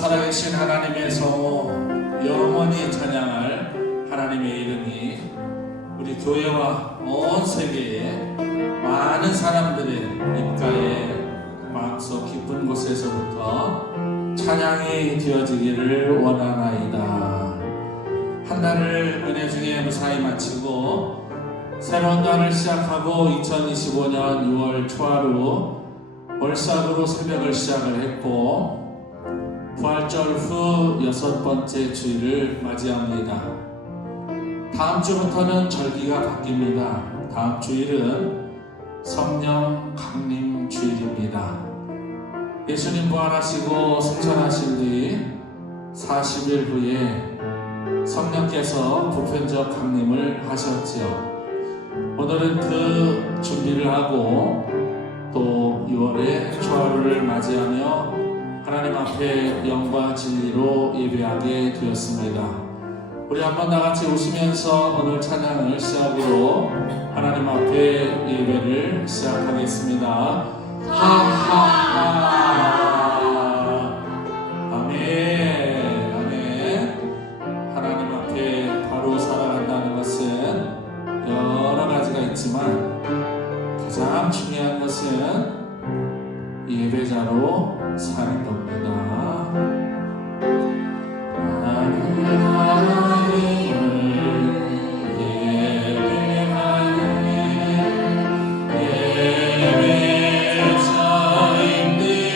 살아계신 하나님의 성호 영원히 찬양할 하나님의 이름이 우리 교회와 온 세계에 많은 사람들의 입가에 마음속 깊은 곳에서부터 찬양이 되어지기를 원하나이다. 한 달을 은혜 중에 무사히 마치고 새로운 달을 시작하고 2025년 6월 초하루 월삭으로 새벽을 시작을 했고 부활절 후 6번째 주일을 맞이합니다. 다음 주부터는 절기가 바뀝니다. 다음 주일은 성령 강림 주일입니다. 예수님 부활하시고 승천하신 뒤 40일 후에 성령께서 보편적 강림을 하셨지요. 오늘은 그 준비를 하고 또 6월의 초하루를 맞이하며 하나님 앞에 영과 진리로 예배하게 되었습니다. 우리 한번 다같이 오시면서 오늘 찬양을 시작으로 하나님 앞에 예배를 시작하겠습니다. 하하하 아멘 아멘. 하나님 앞에 바로 살아간다는 것은 여러 가지가 있지만 가장 중요한 것은 예배자로 사는 겁니다. 예배하는 예배자인데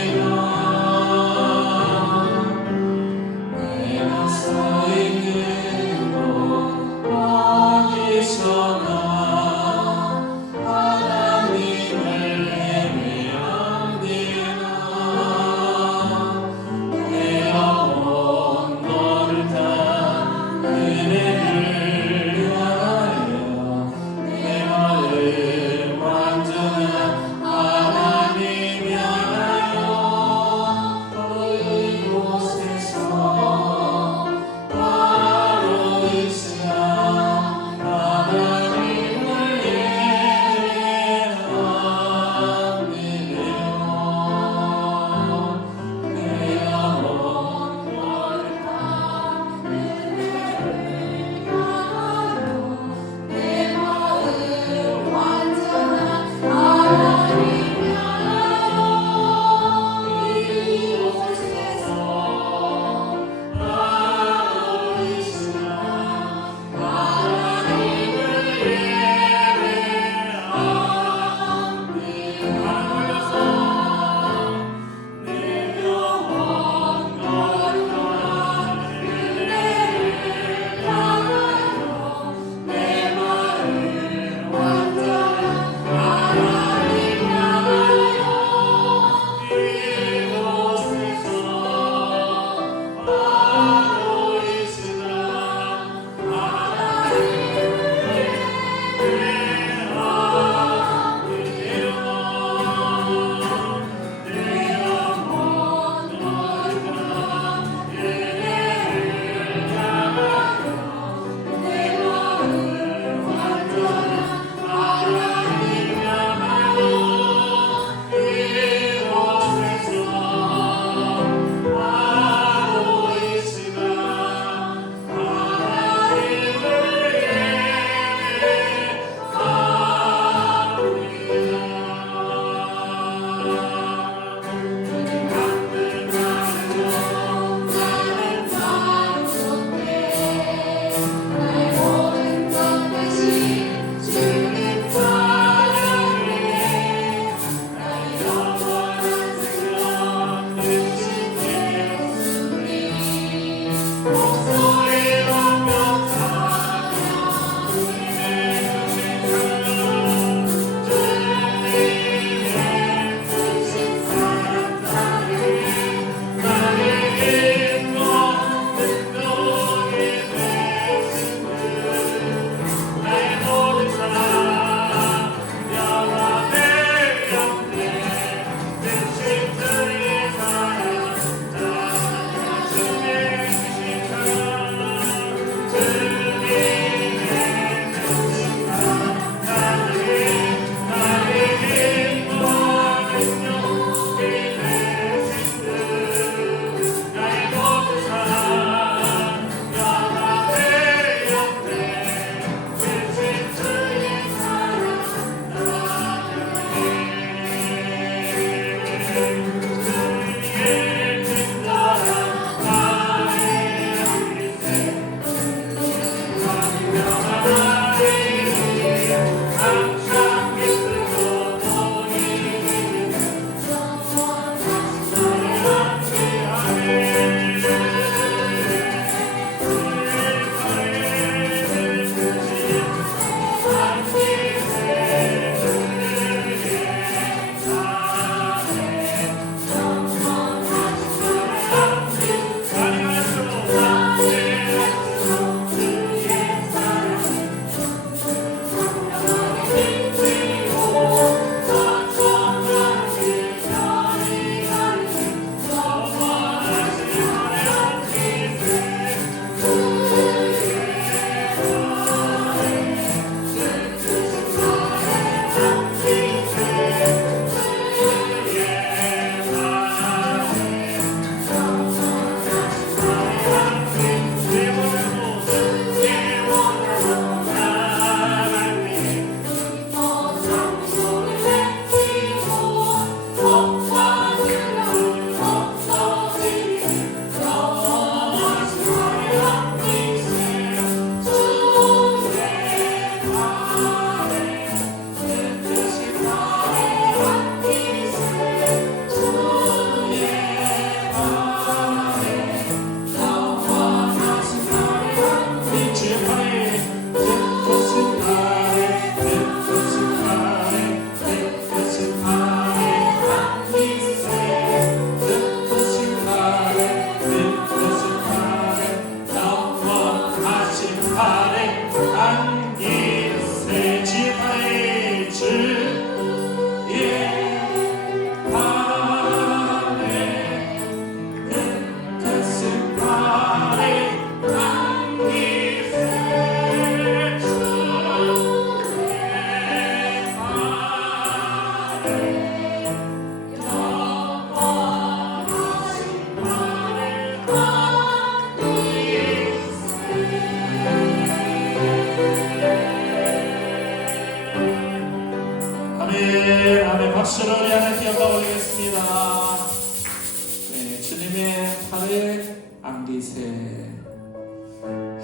마음가에 안기세.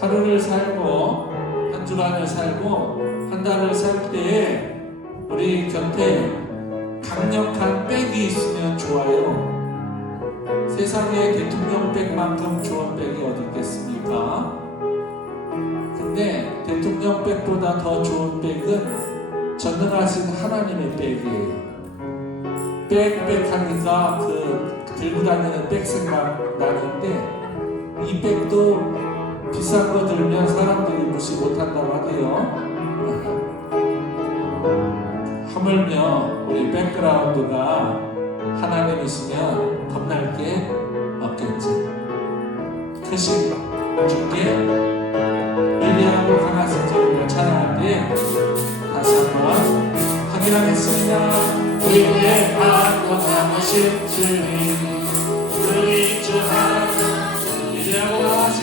하루를 살고 한 주간을 살고 한 달을 살 때에 우리 곁에 강력한 백이 있으면 좋아요. 세상에 대통령 백만큼 좋은 백이 어디 있겠습니까? 근데 대통령 백보다 더 좋은 백은 전능하신 하나님의 백이에요. 하니까 그 들고 다니는 백 생각 나는데, 이 백도 비싼 거 들면 사람들이 무시 못한다고 하대요. 하물며 우리 백그라운드가 하나님이시면 겁날 게 없겠지. 크신 주께 위대하고 강하신 주님을 찬양할 때 다시 한번 확인하겠습니다. 위대하고 강하신 주님, 우리 주 하나님, 위대하고 강하신,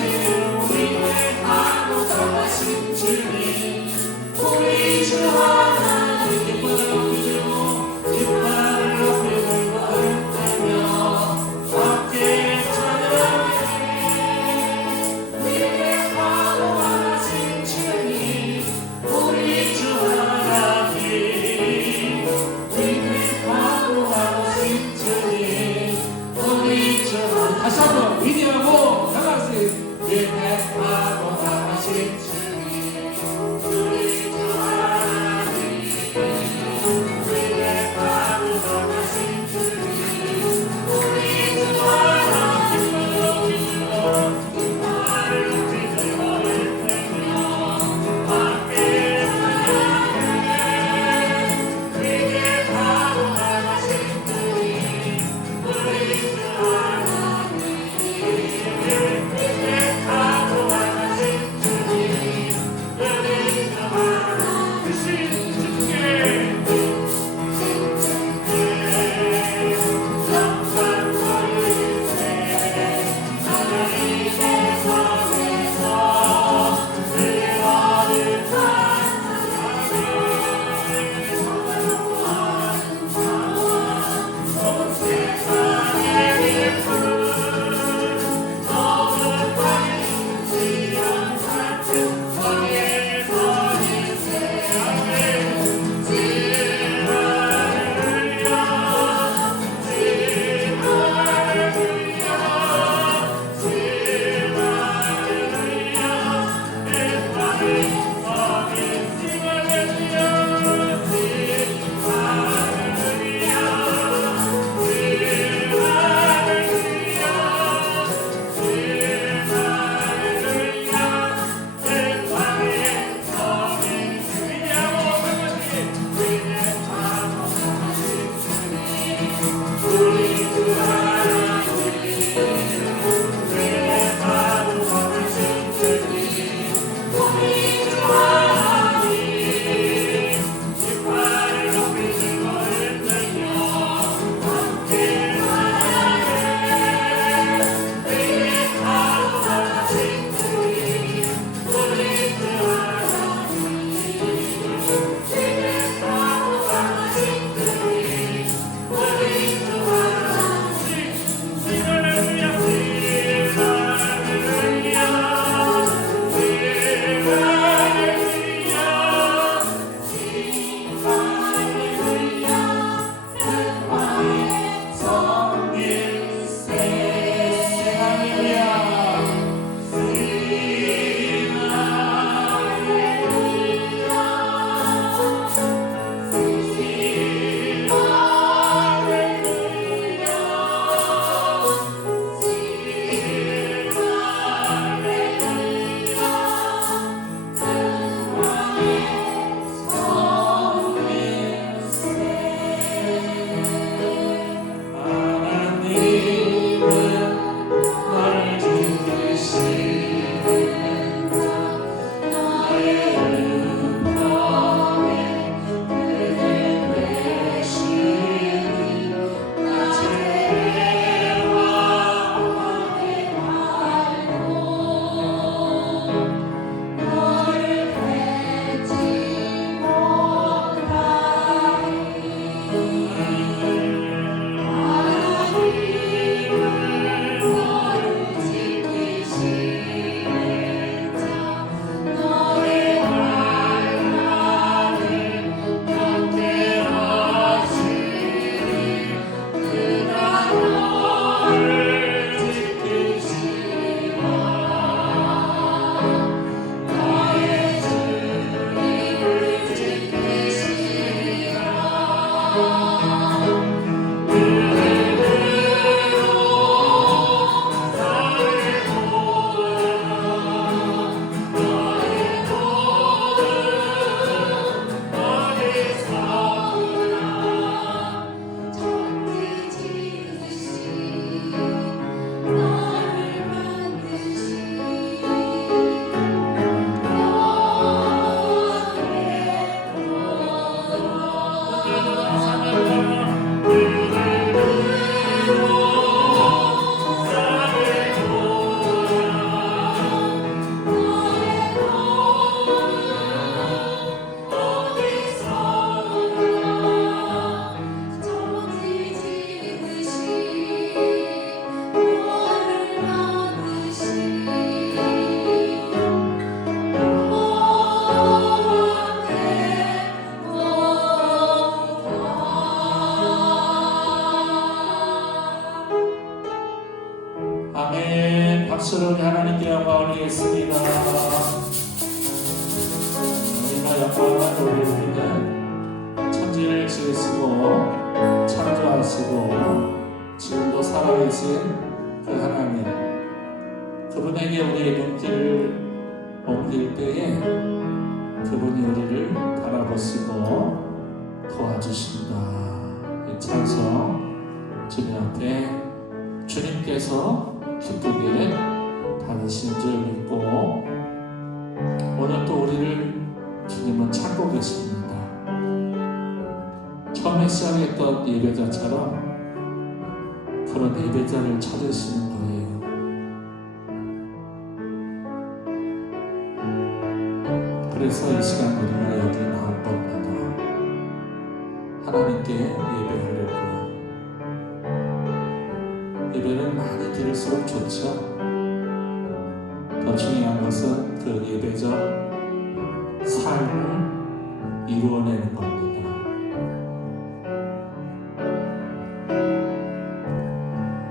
위대하고 강하신 주님, 우리 주 하나님, 깃발을 높이고 깃발을 높이 들고 흔들며 함께 찬양해. 위대하고 강하신 주님, 우리 주 하나님, 위대하고 강하신 주님, 우리 주 하나님. 다시 한번 위대하고 강하신, 위대하고 강하신 주님, 우리 주 하나님, 위대하고 강하신 주님, 우리 주 하나님, 깃발을 높이 들고 흔들며 함께 찬양해. 위대하고 강하신 주님, 우리 주 하나님, 위대하고 강하신 주님, 우리 주 하나님, 크신 주께 영광 돌리세. 하나님의 손에서 은혜를 온 세상의 일꾼, 어느 땅에 지연 같은 거기에 서리세. 할렐루야, 할렐루야, 아멘. 박수로 우리 하나님께 영광 올리겠습니다. 우리가 영광을 올리는 천지를 지으시고 창조하시고 지금도 살아계신 그 하나님, 그분에게 우리의 눈길을 옮길 때에 그분이 우리를 바라보시고 도와주신다. 이 찬송 주님 앞에 주님께서 기쁘게 받으신 줄 믿고 오늘 또 우리를 주님은 찾고 계십니다. 처음에 시작했던 예배자처럼 그런 예배자를 찾으시는 거예요. 그래서 이 시간 우리가 여기 나온 겁니다. 하나님께 예배하려고. 예배는 많이 드릴수록 좋죠. 더 중요한 것은 그 예배적 삶을 이루어내는 겁니다.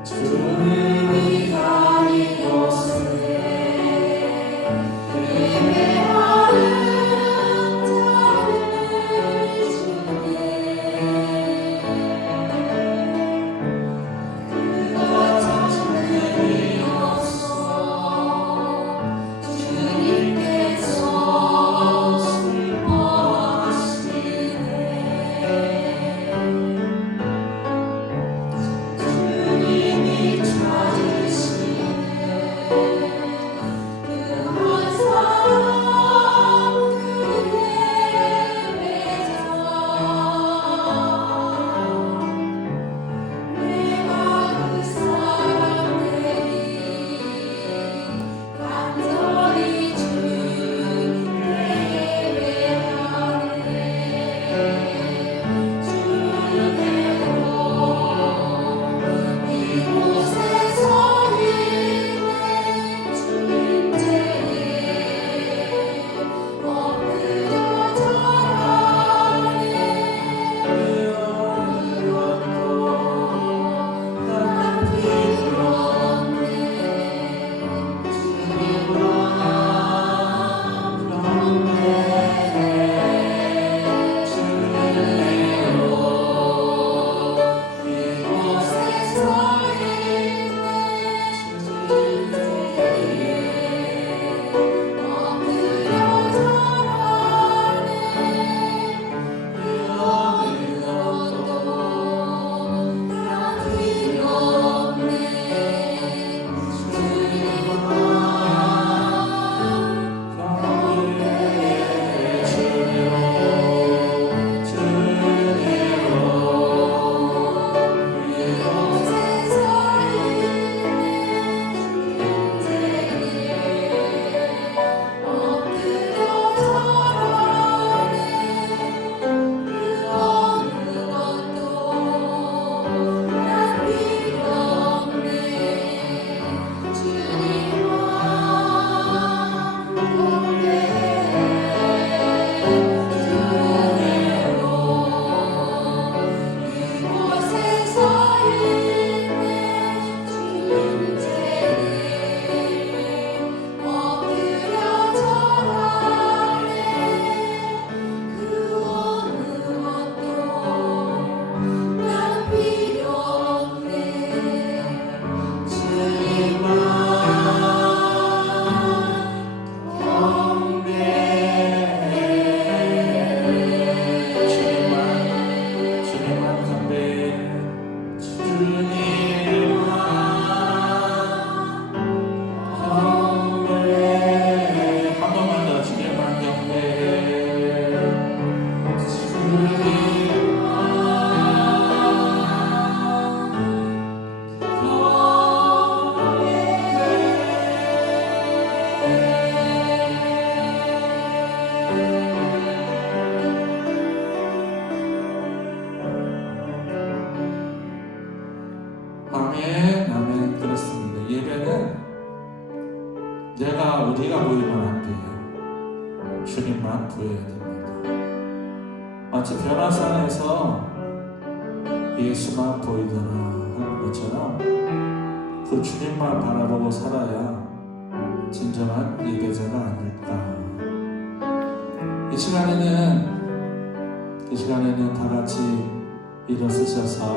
주님이 가린 곳에 우리가 보이면 안 돼요. 주님만 보여야 됩니다. 마치 변화산에서 예수만 보이더라 하는 것처럼 그 주님만 바라보고 살아야 진정한 예배자가 아닐까. 이 시간에는 다 같이 일어서셔서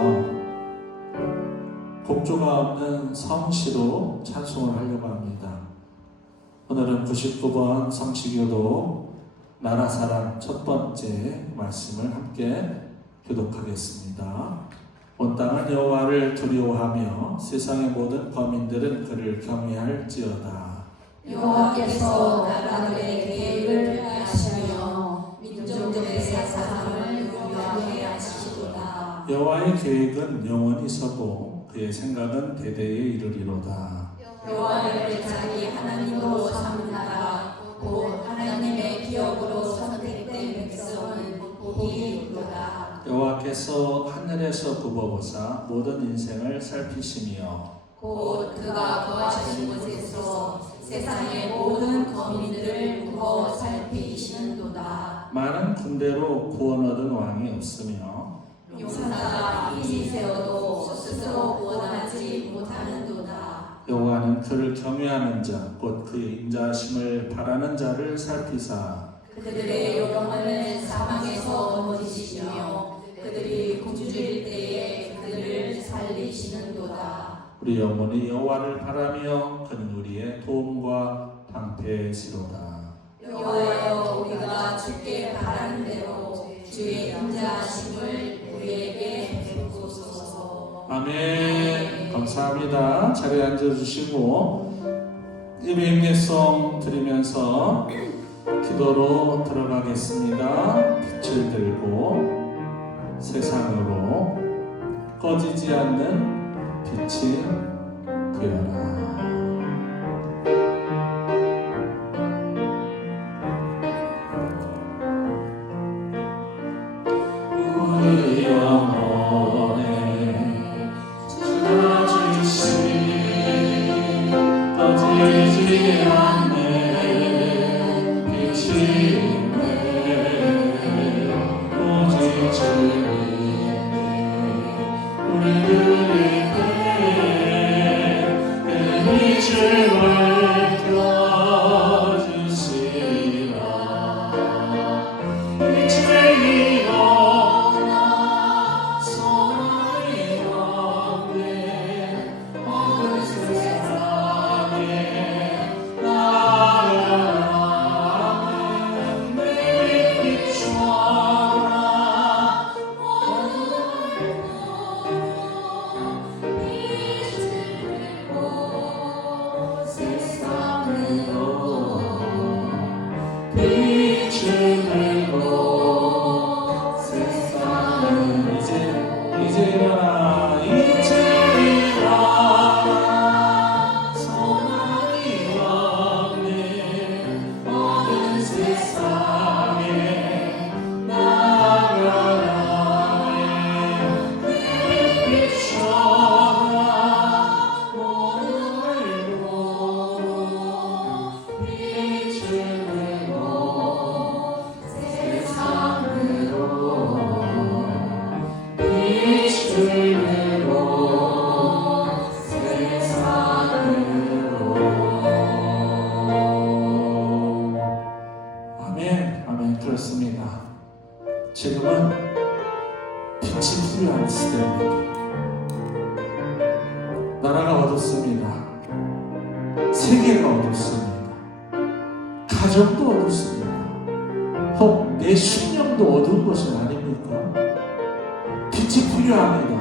곡조가 없는 성시로 찬송을 하려고 합니다. 오늘은 99번 성시교도 나라사랑 첫 번째 말씀을 함께 교독하겠습니다. 온 땅은 여호와를 두려워하며 세상의 모든 거민들은 그를 경외할지어다. 여호와께서 나라들의 계획을 하시며 민족들의 사상을 유하게 하시도다. 여호와의 계획은 영원히 서고 그의 생각은 대대에 이르리로다. 여호와를 자기 하나님으로 삼은 나라 곧 하나님의 기업으로 선택된 백성은 복이 있도다. 여호와께서 하늘에서 굽어보사 모든 인생을 살피시며 곧 그가 거하신 곳에서 세상의 모든 거민들을 굽어 살피시는도다. 많은 군대로 구원 얻은 왕이 없으며 용사가 힘이 세어도 스스로 구원하지 못하는도다. 여호와는 그를 경외하는 자 곧 그의 인자하심을 바라는 자를 살피사 그들의 영혼을 사망에서 넘어지시며 그들이 굶주릴 때에 그들을 살리시는도다. 우리 영혼이 여호와를 바라며 그는 우리의 도움과 방패시로다. 여호와여 우리가 주께 바라는 대로 주의 인자하심을 우리에게 베푸소서. 아멘. 감사합니다. 자리에 앉아주시고 예배 임례송 드리면서 기도로 들어가겠습니다. 빛을 들고 세상으로 꺼지지 않는 빛이 되어라. 우리 영혼에 주가 주신 꺼지지 않는 빛이네. 오직 주님께 우리들의 그 빛을 밝혀주시라. 빛을 일어나 소망이 없네. 어두운 세상에 나아가는 내 빛처럼 빛을 들고 세상을 이제 일어나 소망이 없네. 어두운 세상에 나아가네. 내 빛처럼 오늘도 빛을 들고 세상으로 빛을 들고 세상으로. 아멘. 아멘. 그렇습니다. 지금은 빛이 필요한 시대입니다. 나라가 어둡습니다. 세계가 어둡습니다. 가정도 어둡습니다. 혹 내 심령도 어두운 것은 아닙니까? 빛이 필요합니다.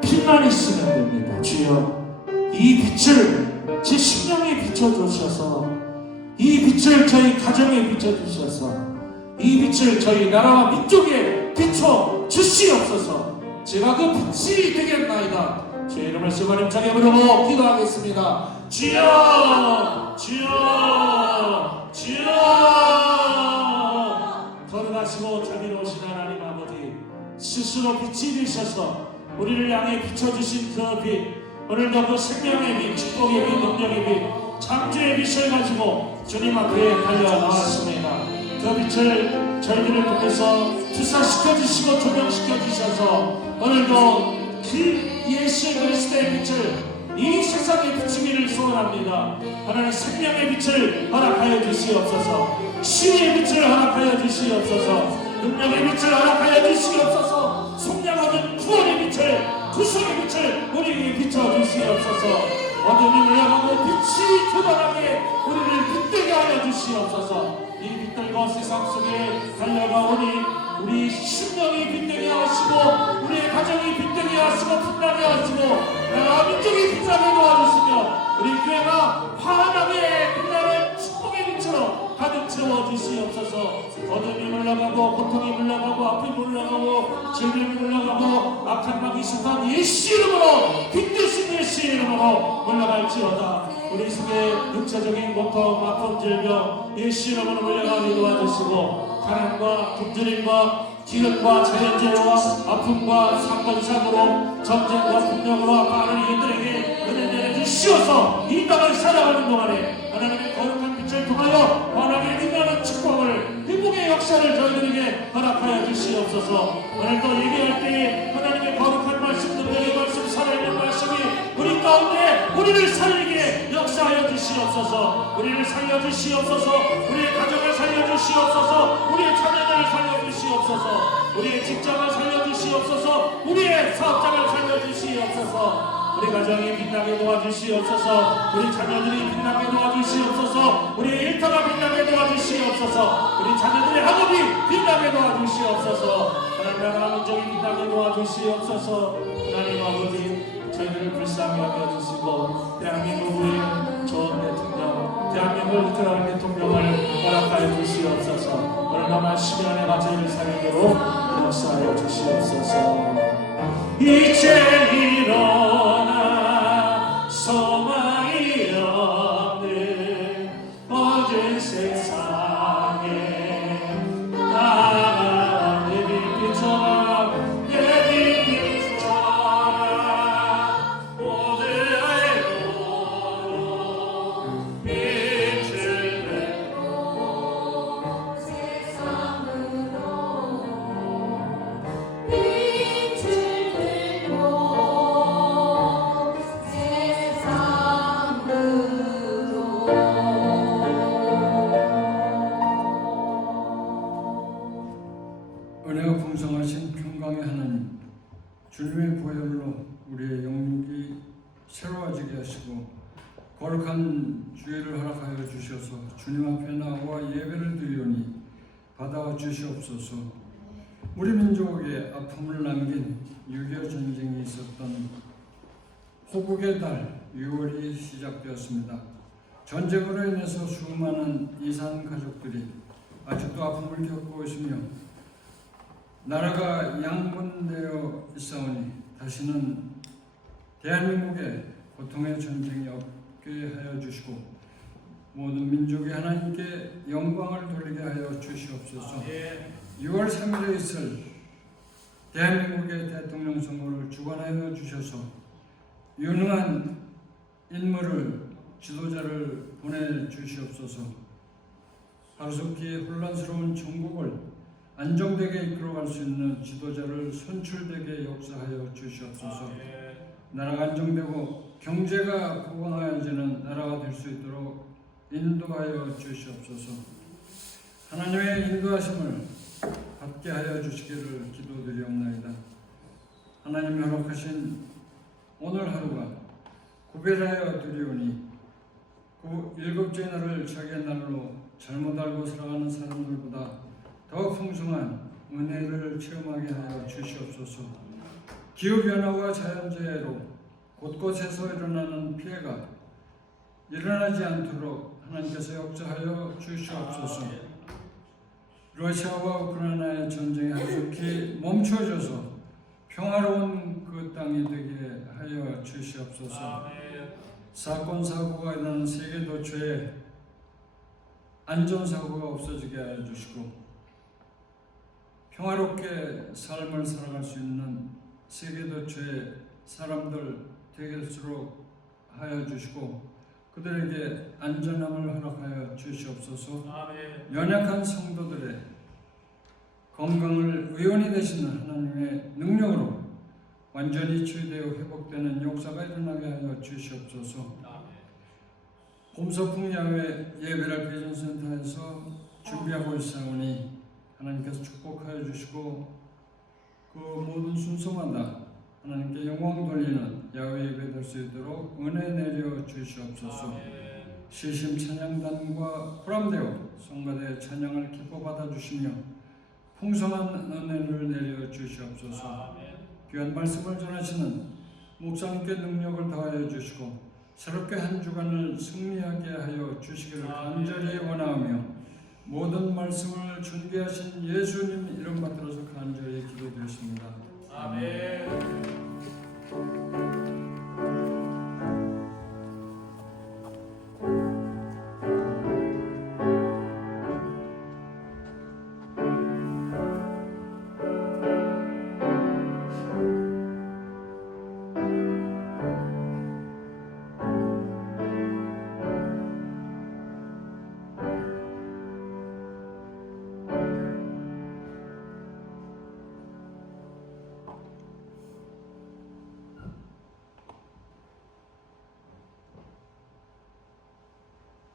빛만 있으면 됩니다. 주여, 이 빛을 제 심령에 비춰주셔서, 이 빛을 저희 가정에 비춰주셔서, 이 빛을 저희 나라와 민족에 비춰주시옵소서. 제가 그 빛이 되겠나이다. 주의 이름을 쓰고 힘차게 부르고 기도하겠습니다. 주여, 주여, 주여. 거룩하시고 자비로우신 하나님 아버지, 스스로 빛이 되셔서 우리를 향해 비춰주신 그 빛, 오늘도 그 생명의 빛, 축복의 빛, 능력의 빛, 창조의 빛을 가지고 주님 앞에 달려 나왔습니다. 그 빛을 저희들을 통해서 투사시켜 주시고 조명시켜 주셔서 오늘도 그 예수 그리스도의 빛을 이 세상에 비치기를 소원합니다. 하나님 생명의 빛을 허락하여 주시옵소서. 시의 빛을 허락하여 주시옵소서. 능력의 빛을 허락하여 주시옵소서. 속량 얻은 구원의 빛을, 구속의 빛을 우리에게 비춰 주시옵소서. 어둠이 물러가고 빛이 드러나게 우리를 빛되게 하여 주시옵소서. 이 빛들과 세상 속에 달려가오니 우리 심령이 빛되게 하시고 우리의 가정이 빛되게 하시고 빛나게 하시고 나라 민족이 빛나게 도와주시며 우리 교회가 환하게 빛나는 축복의 빛으로 가득 채워주시옵소서. 어둠이 물러가고 고통이 물러가고 아픔이 물러가고 질병이 물러가고 악한 마귀 사탄 예수 이름으로 빛되신 예수 이름으로 물러갈지어다. 우리 속에 육체적인 고통 아픔 질병 예수 이름으로 물러가게 도와주시고 가난과 굶주림과 기근과 자연재해와 아픔과 사건사고로 전쟁과 폭력으로 아파하는 이들에게 은혜 내려주시어서 이 땅을 살아가는 동안에 하나님의 거룩한 빛을 통하여 환하게 빛나는 축복을 회복의 역사를 저희들에게 허락하여 주시옵소서. 오늘도 예배할 때에 하나님의 거룩한 말씀 능력의 말씀 살아있는 말씀이 우리 가운데 우리를 살리게 역사하여 주시옵소서. 우리를 살려주시옵소서. 우리의 가정을 살려주시옵소서. 우리의 자녀들을 살려주시옵소서. 우리의 직장을 살려주시옵소서. 우리의 사업장을 살려주시옵소서. 우리 가정이 빛나게 도와주시옵소서. 우리 자녀들이 빛나게 도와주시옵소서. 우리의 일터가 빛나게 도와주시옵소서. 우리 자녀들의 학업이 빛나게 도와주시옵소서. 하나님 나라 민족이 빛나게 도와주시옵소서. 하나님 아버지 저희들을 불쌍히 여겨주시고 대한민국의 좋은 대통령 대한민국을 이끌어갈 대통령을 허락하여 주시옵소서. 오늘 너만 시간의 과제를 살리도록 역사하여 주시옵소서. 이제 일어나 소망이 없는 어두운 세상에 나가 내 빛비춰라 내 빛비춰라 오늘의 도로 빛을 내고 세상으로 은혜가 풍성하신 평강의 하나님, 주님의 보혈로 우리의 영육이 새로워지게 하시고 거룩한 주일을 허락하여 주셔서 주님 앞에 나와 예배를 드리오니 받아 주시옵소서. 우리 민족에 아픔을 남긴 6.25 전쟁이 있었던 호국의 달 6월이 시작되었습니다. 전쟁으로 인해서 수많은 이산 가족들이 아직도 아픔을 겪고 있으며 나라가 양분되어 있사오니 다시는 대한민국에 고통의 전쟁이 없게 하여 주시고 모든 민족이 하나님께 영광을 돌리게 하여 주시옵소서. 6월 3일에 있을 대한민국의 대통령 선거를 주관하여 주셔서 유능한 인물을 지도자를 보내주시옵소서. 하루속히 혼란스러운 전국을 안정되게 이끌어갈 수 있는 지도자를 선출되게 역사하여 주시옵소서. 나라가 안정되고 경제가 부강해지는 나라가 될 수 있도록 인도하여 주시옵소서. 하나님의 인도하심을 받게 하여 주시기를 기도드리옵나이다. 하나님이 허락하신 오늘 하루가 구별하여 드리오니 그 일곱째 날을 자기의 날로 잘못 알고 살아가는 사람들보다 더 풍성한 은혜를 체험하게 하여 주시옵소서. 기후변화와 자연재해로 곳곳에서 일어나는 피해가 일어나지 않도록 하나님께서 역사하여 주시옵소서. 러시아와 우크라이나의 전쟁이 한속히 멈춰져서 평화로운 그 땅이 되게 하여 주시옵소서. 사건 사고가 일어나는 세계 도처에 안전사고가 없어지게 하여 주시고 평화롭게 삶을 살아갈 수 있는 세계 도처의 사람들 되게수록 하여 주시고 그들에게 안전함을 허락하여 주시옵소서. 연약한 성도들의 건강을 의원이 되시는 하나님의 능력으로 완전히 치유되어 회복되는 역사가 일어나게 하여 주시옵소서. 봄서풍 야외 예배를 비전센터에서 준비하고 있사오니 하나님께서 축복하여 주시고 그 모든 순서마다 하나님께 영광 돌리는 야외 예배 될 수 있도록 은혜 내려 주시옵소서. 시심 찬양단과 포함되어 성가대 찬양을 기뻐 받아주시며 풍성한 은혜를 내려 주시옵소서. 귀한 말씀을 전하시는 목사님께 능력을 더하여 주시고 새롭게 한 주간을 승리하게 하여 주시기를 간절히 원하오며 모든 말씀을 준비하신 예수님 이름 받들어서 간절히 기도드렸습니다. 아멘.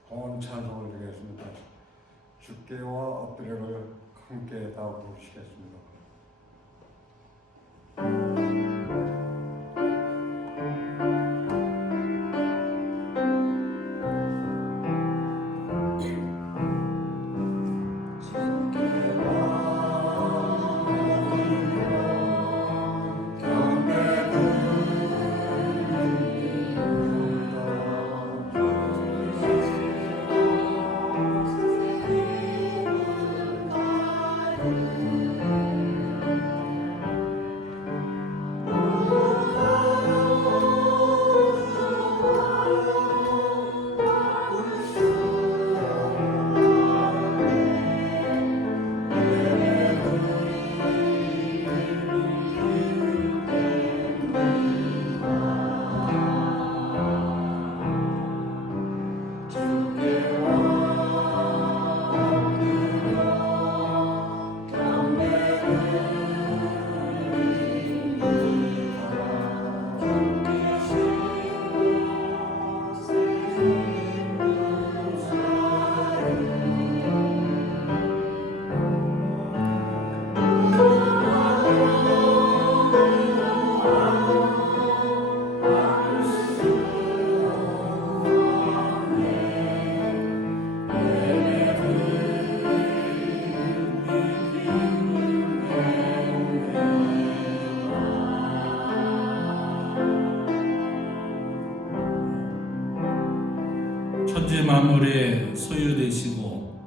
온 찬송을 드리겠습니다. 주께와 엎드려를 함께 다 부르시겠습니다. 천지 만물의 소유되시고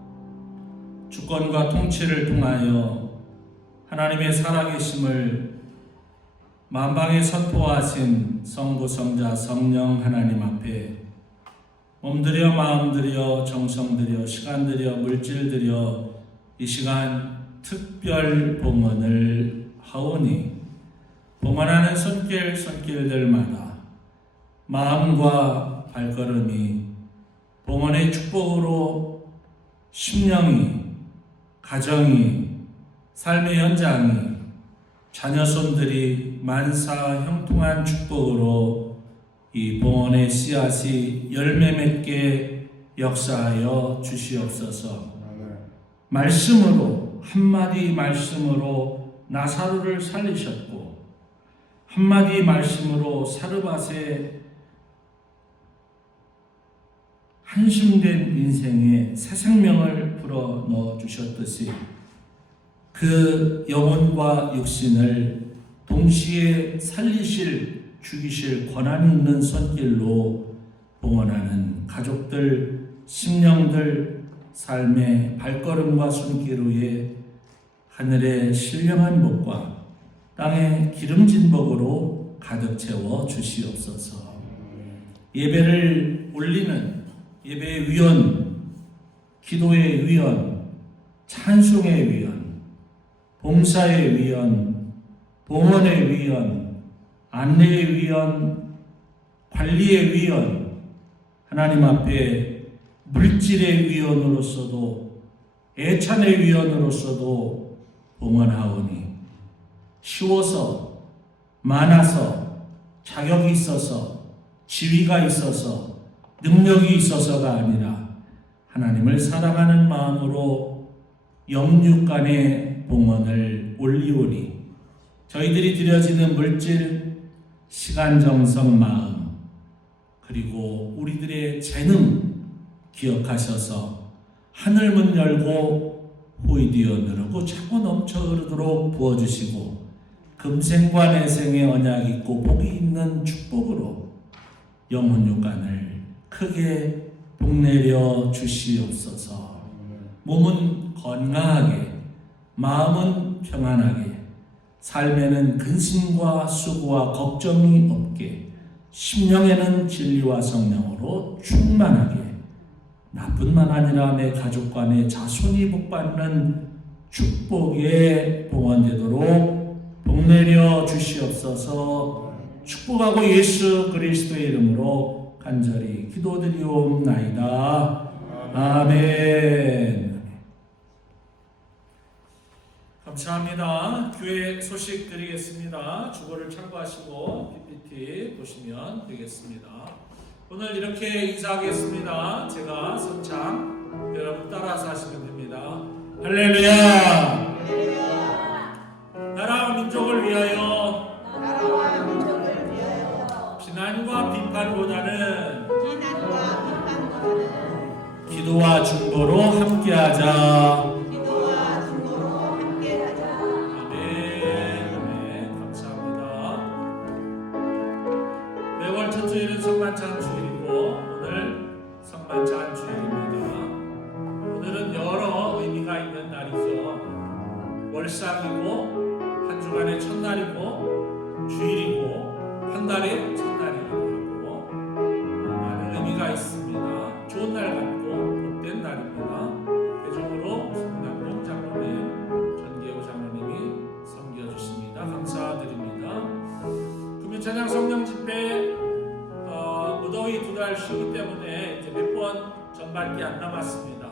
주권과 통치를 통하여 하나님의 살아계심을 만방에 선포하신 성부 성자 성령 하나님 앞에 몸들여 마음들여 정성들여 시간들여 물질들여 이 시간 특별 봉헌을 하오니 봉헌하는 손길들마다 마음과 발걸음이 봉헌의 축복으로 심령이, 가정이, 삶의 현장이, 자녀손들이 만사 형통한 축복으로 이 봉헌의 씨앗이 열매 맺게 역사하여 주시옵소서. 말씀으로, 한마디 말씀으로 나사로를 살리셨고 한마디 말씀으로 사르밧의 한심된 인생에 새 생명을 불어 넣어 주셨듯이 그 영혼과 육신을 동시에 살리실, 죽이실 권한이 있는 손길로 봉헌하는 가족들, 심령들, 삶의 발걸음과 손길 위에 하늘의 신령한 복과 땅의 기름진 복으로 가득 채워 주시옵소서. 예배를 올리는 예배의 위원, 기도의 위원, 찬송의 위원, 봉사의 위원, 봉헌의 위원, 안내의 위원, 관리의 위원, 하나님 앞에 물질의 위원으로서도 애찬의 위원으로서도 봉헌하오니 쉬워서 많아서 자격이 있어서 지위가 있어서 능력이 있어서가 아니라 하나님을 사랑하는 마음으로 영육간의 봉헌을 올리오니 저희들이 드려지는 물질, 시간, 정성, 마음 그리고 우리들의 재능 기억하셔서 하늘문 열고 호의되어 누르고 차고 넘쳐 흐르도록 부어주시고 금생과 내생의 언약 있고 복이 있는 축복으로 영혼 육간을 크게 복내려 주시옵소서. 몸은 건강하게, 마음은 평안하게, 삶에는 근심과 수고와 걱정이 없게, 심령에는 진리와 성령으로 충만하게, 나뿐만 아니라 내 가족과 내 자손이 복받는 축복에 봉헌되도록 복내려 주시옵소서. 축복하고 예수 그리스도의 이름으로 간절히 기도드리옵나이다. 아멘. 감사합니다. 교회 소식 드리겠습니다. 주보를 참고하시고 PPT 보시면 되겠습니다. 오늘 이렇게 인사하겠습니다. 제가 선창 여러분 따라서 하시면 됩니다. 할렐루야. 나라와 민족을 위하여 비난과 비판보다는 기도와 중보로 함께하자. 아멘. 감사합니다. 매월 첫 주일은 성만찬 주일이고 오늘 성만찬 주일입니다. 오늘은 여러 의미가 있는 날이죠. 월삭이고 한 주간의 첫날이고 주일이고 한 달의 첫날이기도 하고 많은 의미가 있습니다. 좋은 날 같고 복된 날입니다. 대중으로 성남용 장로님, 전계호 장로님이 섬겨주십니다. 감사드립니다. 금요찬양 성령 집회 무더위 2달 쉬기 때문에 이제 몇 번 전밖에 안 남았습니다.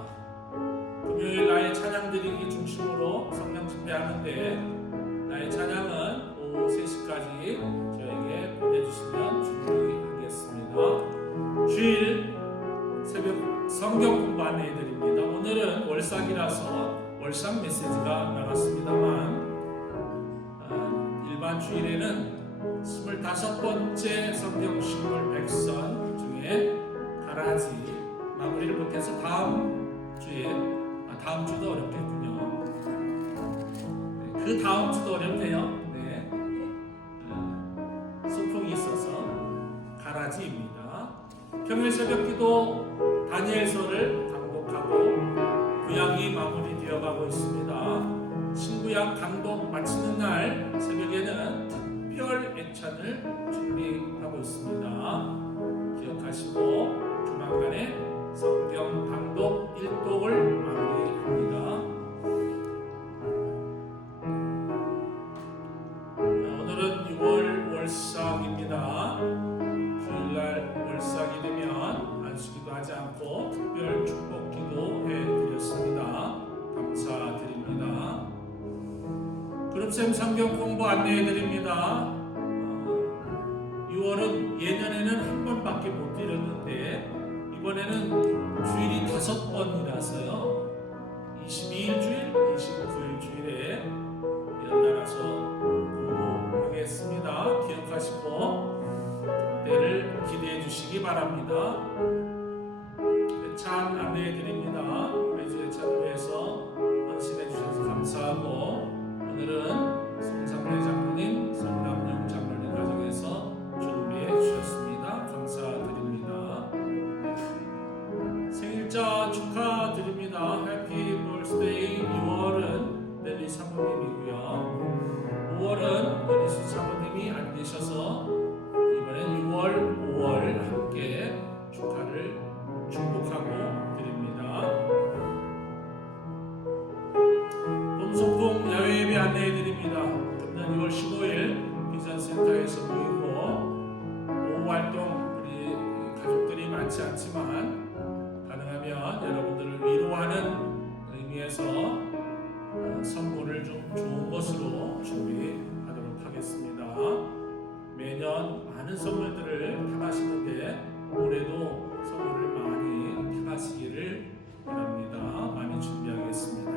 금요일 나의 찬양 드리기 중심으로 성령 집회하는데 나의 찬양은 오후 3시까지 저에게 보내주시면 준비하겠습니다. 주일 새벽 성경 공부 안내해드립니다. 오늘은 월삭이라서 월삭 메시지가 나갔습니다만 일반 주일에는 25번째 성경 식물 백선 중에 가라지 마무리를 못해서 다음 주에 다음 주도 어렵겠군요. 그 다음 주도 어렵네요. 네. 소풍이 있어서 가라지입니다. 평일 새벽기도 다니엘서를 강독하고 구약이 마무리되어 가고 있습니다. 신구약 강독 마치는 날 새벽에는 특별 애찬을 준비하고 있습니다. 기억하시고 조만간에 성경 강독 1독을 마무리합니다. 오늘은 6월 월삭입니다. 주일날 월삭이 되면 안수기도 하지 않고 특별 축복 기도해 드렸습니다. 감사드립니다. 그룹쌤 성경 공부 안내해 드립니다. 6월은 예년에는 한 번밖에 못 드렸는데 이번에는 주일이 5번이라서요. 22일 주일, 29일 주일에 연달아서 공부하겠습니다. 기억하시고 그때를 기대해 주시기 바랍니다. 예찬 안내해 드립니다. 매주 예찬을 위해서 헌신해 주셔서 감사하고 오늘은 송상래 장로님, 성남용 장로님 가정에서 준비해 주셨습니다. 감사드립니다. 생일자 축하드립니다. 해피 벌스데이. 2월은 넬리 사모님이고요. 5월은 넬리수 사모님이 안 계셔서 이번엔 6월, 5월 함께 축하를 축복하고 드립니다. 봄소풍 야외 예배 안내해 드립니다. 금년 2월 15일 비전센터에서 모이고 오후 활동 우리 가족들이 많지 않지만 가능하면 여러분들을 위로하는 의미에서 선물을 좀 좋은 것으로 준비하도록 하겠습니다. 매년 많은 선물들을 타가시는데 올해도 선물을 많이 타가시기를 바랍니다. 많이 준비하겠습니다.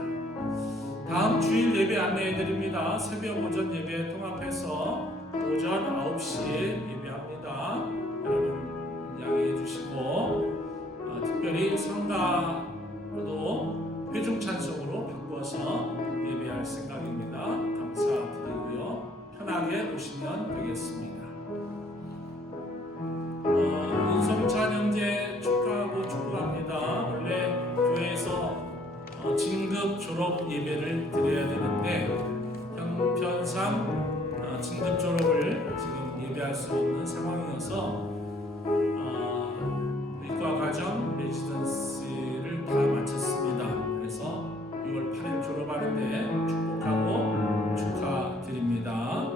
다음 주일 예배 안내해드립니다. 새벽 오전 예배 통합해서 오전 9시에 예배합니다. 여러분 양해해 주시고 특별히 성가도 회중 찬송으로 바꿔서 예배할 생각입니다. 감사드리고요. 편하게 오시면 되겠습니다. 윤성찬 형제 축하하고 축복합니다. 원래 교회에서 진급 졸업 예배를 드려야 되는데 형편상 진급 졸업을 지금 예배할 수 없는 상황이어서 의과과정 레지던시를 다 마쳤습니다. 그래서 6월 8일 졸업하는데 축복하고 축하드립니다.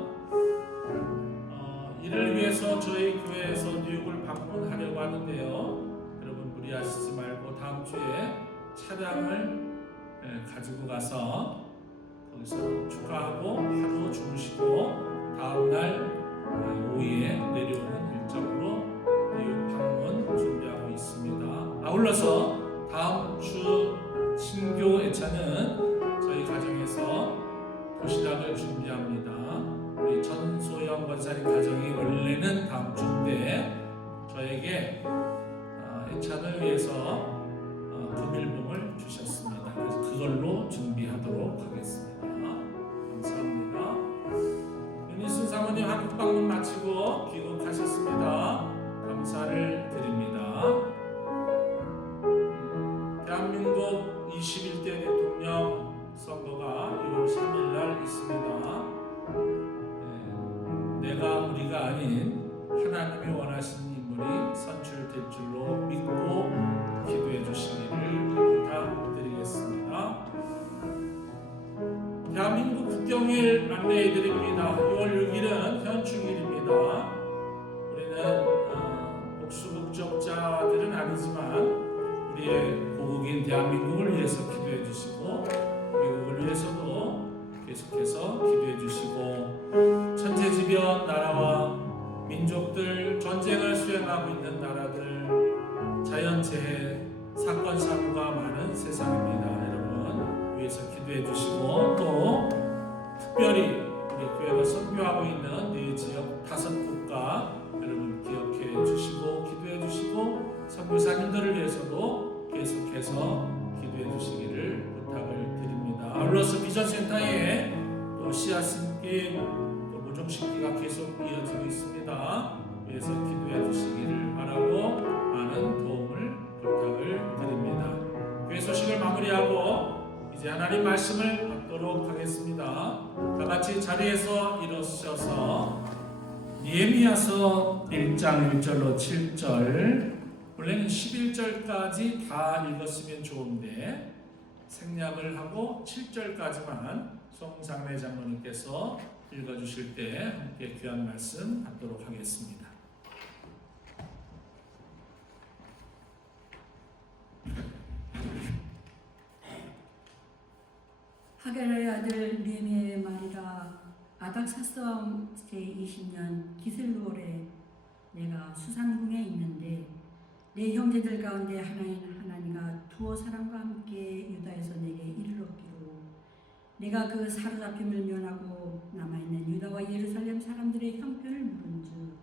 이를 위해서 저희 교회에서 뉴욕을 방문하려고 하는데요. 여러분 무리하시지 말고 다음 주에 차량을 가지고 가서 거기서 축하하고 하루 주무시고 다음날 오후에 내려오는 일정으로 뉴욕 방문 준비하고 있습니다. 아울러서 다음 주 신교 애차는 저희 가정에서 도시락을 준비합니다. 우리 전소영 권사님 가정이 원래는 다음 주인데 저에게 애찬을 위해서 금일봉을 주셨습니다. 그래서 그걸로 준비하도록 하겠습니다. 감사합니다. 윤희순 사모님 한국 방문 마치고 귀국하셨습니다. 감사를 드립니다. 대한민국 21대 대통령 선거가 6월 3일 날 있습니다. 내가 우리가 아닌 하나님이 원하시는 인물이 선출될 줄로 믿고 기도해 주시기를 부탁드리겠습니다. 대한민국 국경일 안내해 드립니다. 6월 6일은 현충일입니다. 우리는 복수국적자들은 아니지만 우리의 고국인 대한민국을 위해서 기도해 주시고 미국을 위해서도 계속해서 기도해 주시고 천재지변 나라와 민족들, 전쟁을 수행하고 있는 나라들, 자연재해, 사건, 사고가 많은 세상입니다. 여러분 위해서 기도해 주시고 또 특별히 우리 교회가 선교하고 있는 네 지역 5국가 여러분 기억해 주시고 기도해 주시고 선교사님들을 위해서도 계속해서 기도해 주시기를 부탁을 드립니다. 아울러서 비전센터에 또 씨앗 심기 또 모종 심기가 계속 이어지고 있습니다. 위해서 기도해 주시기를 바라고 많은 도움을 부탁을 드립니다. 교회 소식을 마무리하고 이제 하나님 말씀을 받도록 하겠습니다. 다 같이 자리에서 일어서셔서 예레미야서 1장 1절로 7절 원래는 11절까지 다 읽었으면 좋은데 생략을 하고 7절까지만 송상래 장로님께서 읽어주실 때 함께 귀한 말씀 받도록 하겠습니다. 하겔의 아들 느헤미야의 말이라. 아닥사스왕 제20년 기슬루월에 내가 수산궁에 있는데 내 형제들 가운데 하나인 하나니가 두어 사람과 함께 유다에서 내게 이르렀기로 내가 그 사로잡힘을 면하고 남아있는 유다와 예루살렘 사람들의 형편을 물은즉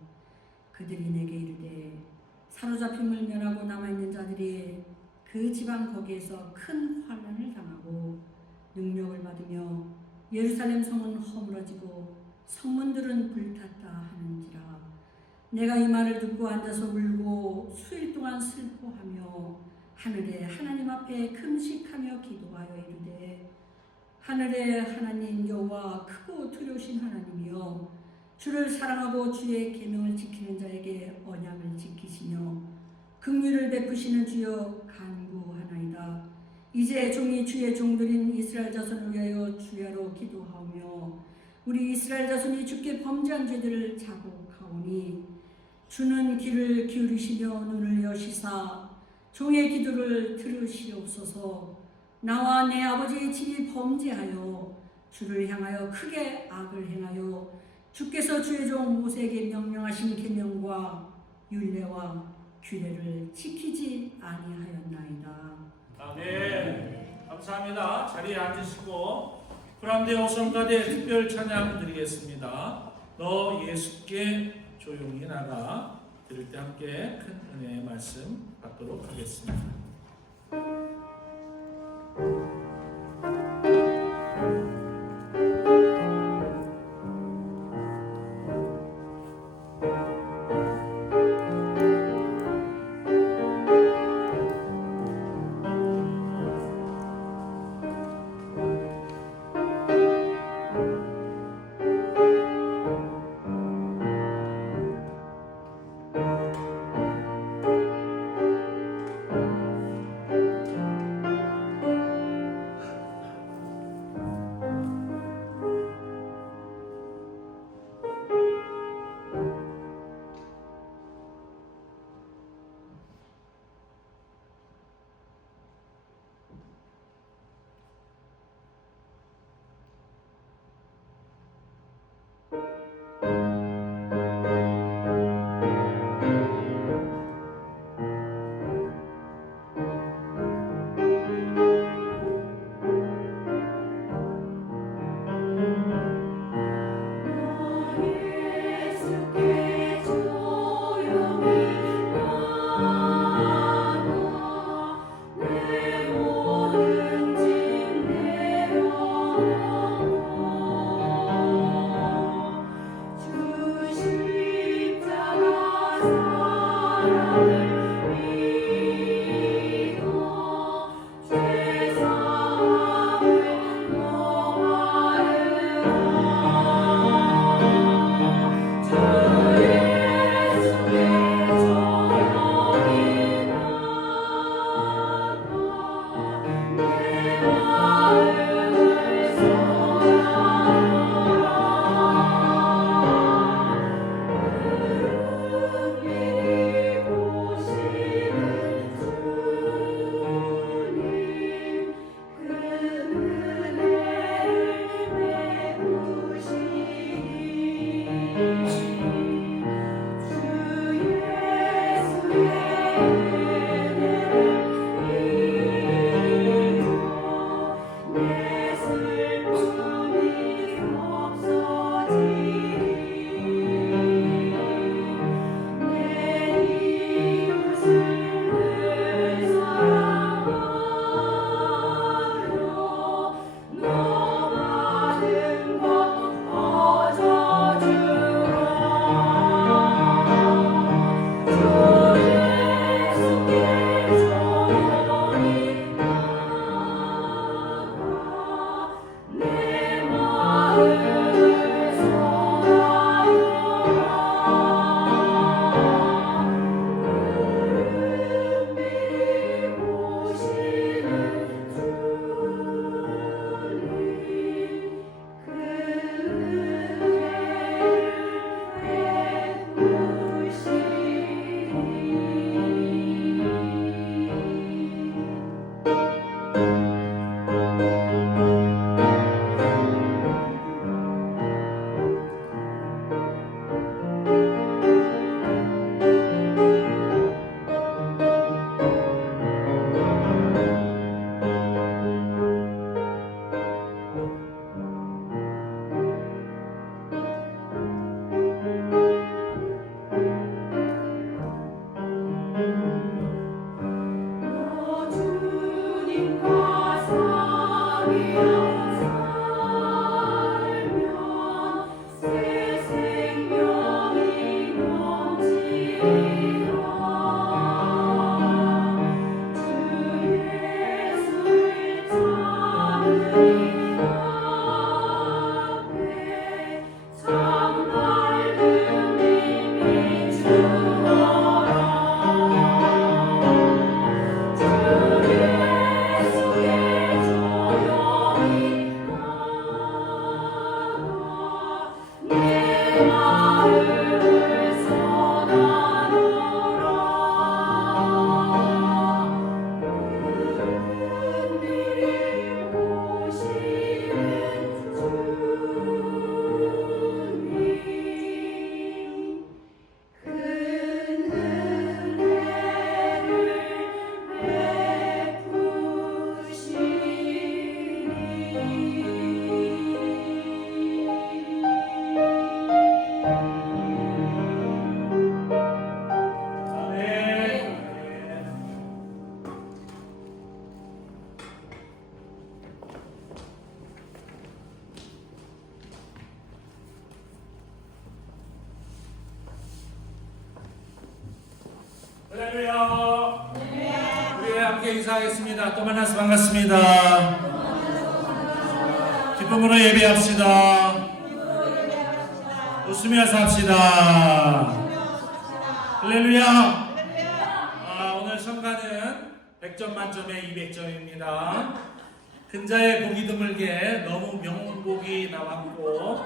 그들이 내게 이르되 사로잡힘을 면하고 남아있는 자들이 그 지방 거기에서 큰 환난을 당하고 능력을 받으며 예루살렘 성은 허물어지고 성문들은 불탔다 하는지라. 내가 이 말을 듣고 앉아서 울고 수일 동안 슬퍼하며 하늘에 하나님 앞에 금식하며 기도하여 이르되 하늘의 하나님 여호와 크고 두려우신 하나님이여 주를 사랑하고 주의 계명을 지키는 자에게 언약을 지키시며 긍휼을 베푸시는 주여 간구하나이다. 이제 종이 주의 종들인 이스라엘 자손을 위하여 주야로 기도하며 우리 이스라엘 자손이 주께 범죄한 죄들을 자복하오니 주는 귀를 기울이시며 눈을 여시사 종의 기도를 들으시옵소서. 나와 내 아버지의 집이 범죄하여 주를 향하여 크게 악을 행하여 주께서 주의 종 모세에게 명령하신 계명과 율례와 규례를 지키지 아니하였나이다. 아멘. 감사합니다. 자리에 앉으시고 불암대 오성가대 특별 찬양 드리겠습니다. 너 예수께 조용히 나가 들을 때 함께 큰 은혜의 말씀 받도록 하겠습니다. 함께 인사하겠습니다. 또 만나서 반갑습니다. 기쁨으로 예배합시다. 웃으며 삽시다. 할렐루야. 오늘 성가는 100점 만점에 200점입니다. 근자에 복이 드물게 너무 명복이 나왔고,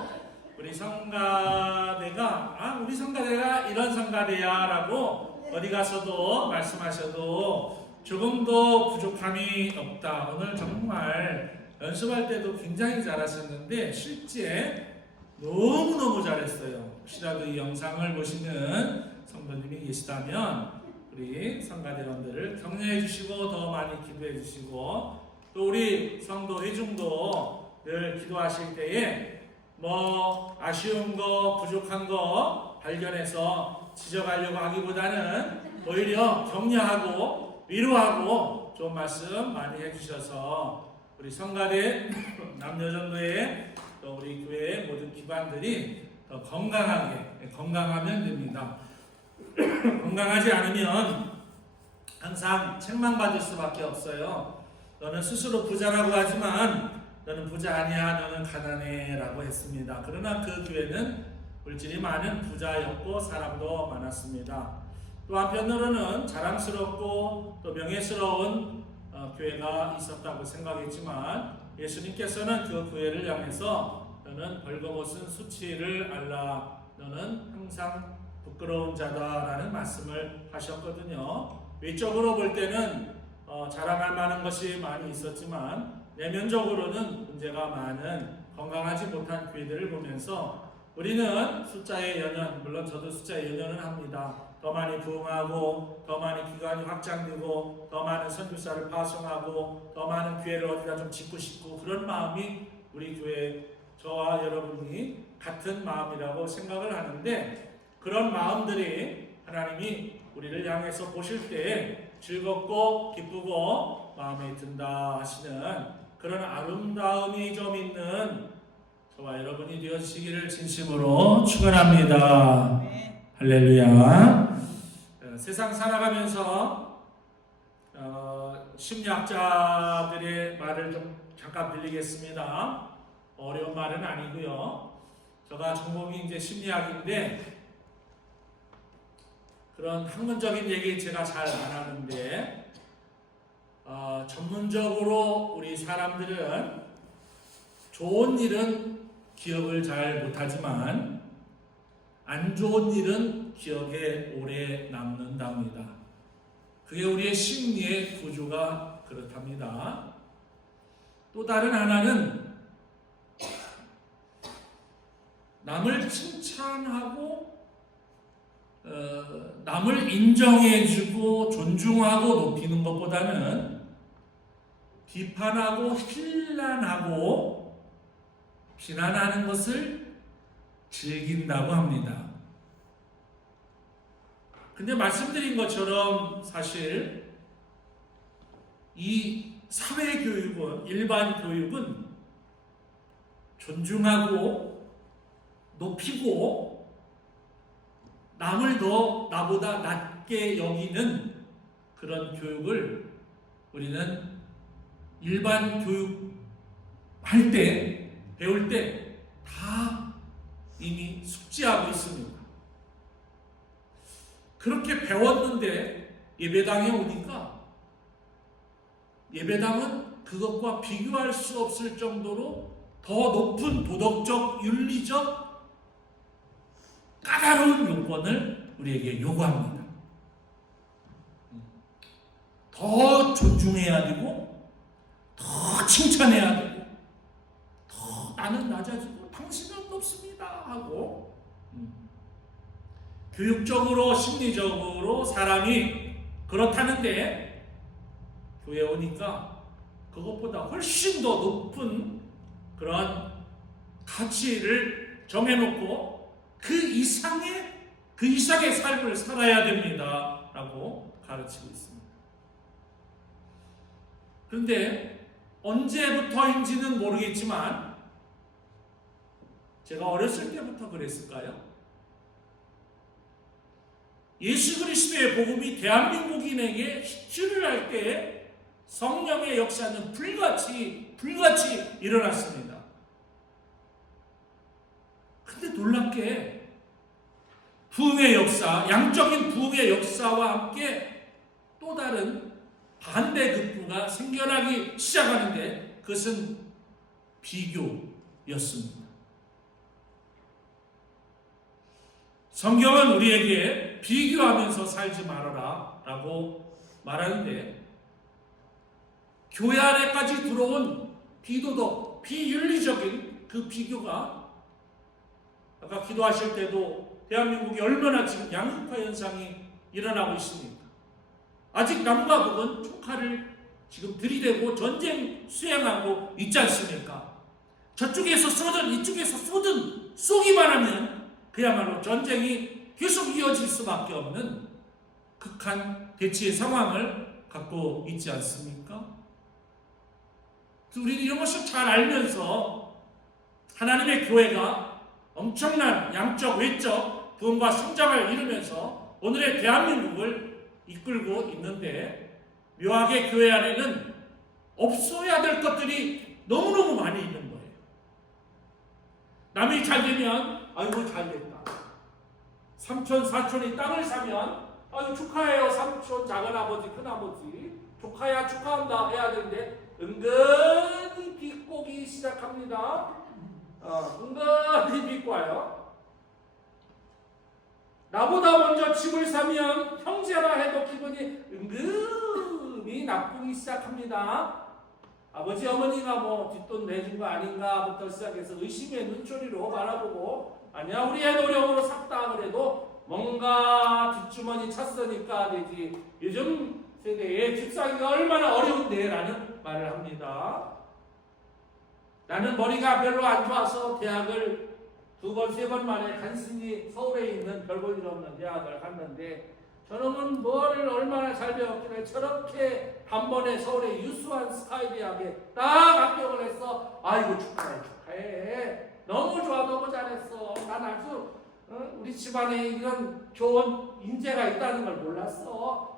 우리 성가대가 우리 성가대가 이런 성가대야 라고 어디 가서도 말씀하셔도 조금도 부족함이 없다. 오늘 정말 연습할 때도 굉장히 잘하셨는데 실제 너무너무 잘했어요. 혹시라도 이 영상을 보시는 성도님이 계시다면 우리 성가대원들을 격려해 주시고 더 많이 기도해 주시고, 또 우리 성도 회중도 늘 기도하실 때에 뭐 아쉬운 거 부족한 거 발견해서 지적하려고 하기보다는 오히려 격려하고 위로하고 좋은 말씀 많이 해주셔서 우리 성가대 남녀전도회 또 우리 교회 모든 기관들이 더 건강하면 됩니다. 건강하지 않으면 항상 책망받을 수밖에 없어요. 너는 스스로 부자라고 하지만 너는 부자 아니야, 너는 가난해 라고 했습니다. 그러나 그 교회는 물질이 많은 부자였고 사람도 많았습니다. 또 한편으로는 자랑스럽고 또 명예스러운 교회가 있었다고 생각했지만 예수님께서는 그 교회를 향해서 너는 벌거벗은 수치를 알라, 너는 항상 부끄러운 자다라는 말씀을 하셨거든요. 외적으로 볼 때는 자랑할 만한 것이 많이 있었지만 내면적으로는 문제가 많은 건강하지 못한 교회들을 보면서 우리는 숫자의 연연, 물론 저도 숫자의 연연은 합니다. 더 많이 부흥하고 더 많이 기관이 확장되고 더 많은 선교사를 파송하고 더 많은 교회를 어디다 좀 짓고 싶고, 그런 마음이 우리 교회 저와 여러분이 같은 마음이라고 생각을 하는데, 그런 마음들이 하나님이 우리를 향해서 보실 때 즐겁고 기쁘고 마음에 든다 하시는 그런 아름다움이 좀 있는 저와 여러분이 되어주시기를 진심으로 축원합니다. 할렐루야. 세상 살아가면서 심리학자들의 말을 좀 잠깐 빌리겠습니다. 어려운 말은 아니고요. 제가 전공이 이제 심리학인데 그런 학문적인 얘기 제가 잘 안 하는데 전문적으로 우리 사람들은 좋은 일은 기억을 잘 못하지만 안 좋은 일은 기억에 오래 남는답니다. 그게 우리의 심리의 구조가 그렇답니다. 또 다른 하나는 남을 칭찬하고 남을 인정해주고 존중하고 높이는 것보다는 비판하고 힐난하고 비난하는 것을 즐긴다고 합니다. 근데 말씀드린 것처럼 사실 이 사회교육은, 일반 교육은 존중하고 높이고 남을 더 나보다 낮게 여기는 그런 교육을 우리는 일반 교육할 때, 배울 때 다 이미 숙지하고 있습니다. 그렇게 배웠는데 예배당에 오니까 예배당은 그것과 비교할 수 없을 정도로 더 높은 도덕적, 윤리적 까다로운 요건을 우리에게 요구합니다. 더 존중해야 되고 더 칭찬해야 되고 더 나는 낮아지고 당신은 높습니다 하고, 교육적으로 심리적으로 사람이 그렇다는데 교회 오니까 그것보다 훨씬 더 높은 그런 가치를 정해놓고 그 이상의 삶을 살아야 됩니다 라고 가르치고 있습니다. 그런데 언제부터인지는 모르겠지만 제가 어렸을 때부터 그랬을까요? 예수 그리스도의 복음이 대한민국인에게 히트를 할 때 성령의 역사는 불같이 일어났습니다. 근데 놀랍게 부흥의 역사, 양적인 부흥의 역사와 함께 또 다른 반대급부가 생겨나기 시작하는데 그것은 비교였습니다. 성경은 우리에게 비교하면서 살지 말아라 라고 말하는데 교회 안에까지 들어온 비도덕, 비윤리적인 그 비교가 아까 기도하실 때도 대한민국이 얼마나 지금 양극화 현상이 일어나고 있습니까? 아직 남과 북은 조카를 지금 들이대고 전쟁 수행하고 있지 않습니까? 저쪽에서 쏘든 이쪽에서 쏘든 쏘기만 하면 그야말로 전쟁이 계속 이어질 수밖에 없는 극한 대치의 상황을 갖고 있지 않습니까? 우리는 이런 것을 잘 알면서 하나님의 교회가 엄청난 양적, 외적 부흥과 성장을 이루면서 오늘의 대한민국을 이끌고 있는데 묘하게 교회 안에는 없어야 될 것들이 너무너무 많이 있는 거예요. 남이 잘 되면 아이고 잘 됐다. 삼촌, 사촌이 땅을 사면 아유 축하해요. 삼촌, 작은아버지, 큰아버지 조카야 축하한다 해야 되는데 은근히 비꼬기 시작합니다. 은근히 비꼬아요. 나보다 먼저 집을 사면 형제라 해도 기분이 은근히 나쁘기 시작합니다. 아버지 어머니가 뭐 뒷돈 내준 거 아닌가부터 시작해서 의심의 눈초리로 바라보고 아니야 우리 애 노력으로 샀다 그래도 뭔가 뒷주머니 찼으니까 되지 요즘 세대에 집 사기가 얼마나 어려운데 라는 말을 합니다. 나는 머리가 별로 안 좋아서 대학을 2번, 3번 만에 간신히 서울에 있는 별 볼 일 없는 대학을 갔는데 저놈은 뭐를 얼마나 잘 배웠길래 저렇게 단번에 서울의 유수한 스카이 대학에 딱 합격을 했어. 아이고 축하해. 너무 좋아, 너무 잘했어. 난 아주 우리 집안에 이런 좋은 인재가 있다는 걸 몰랐어.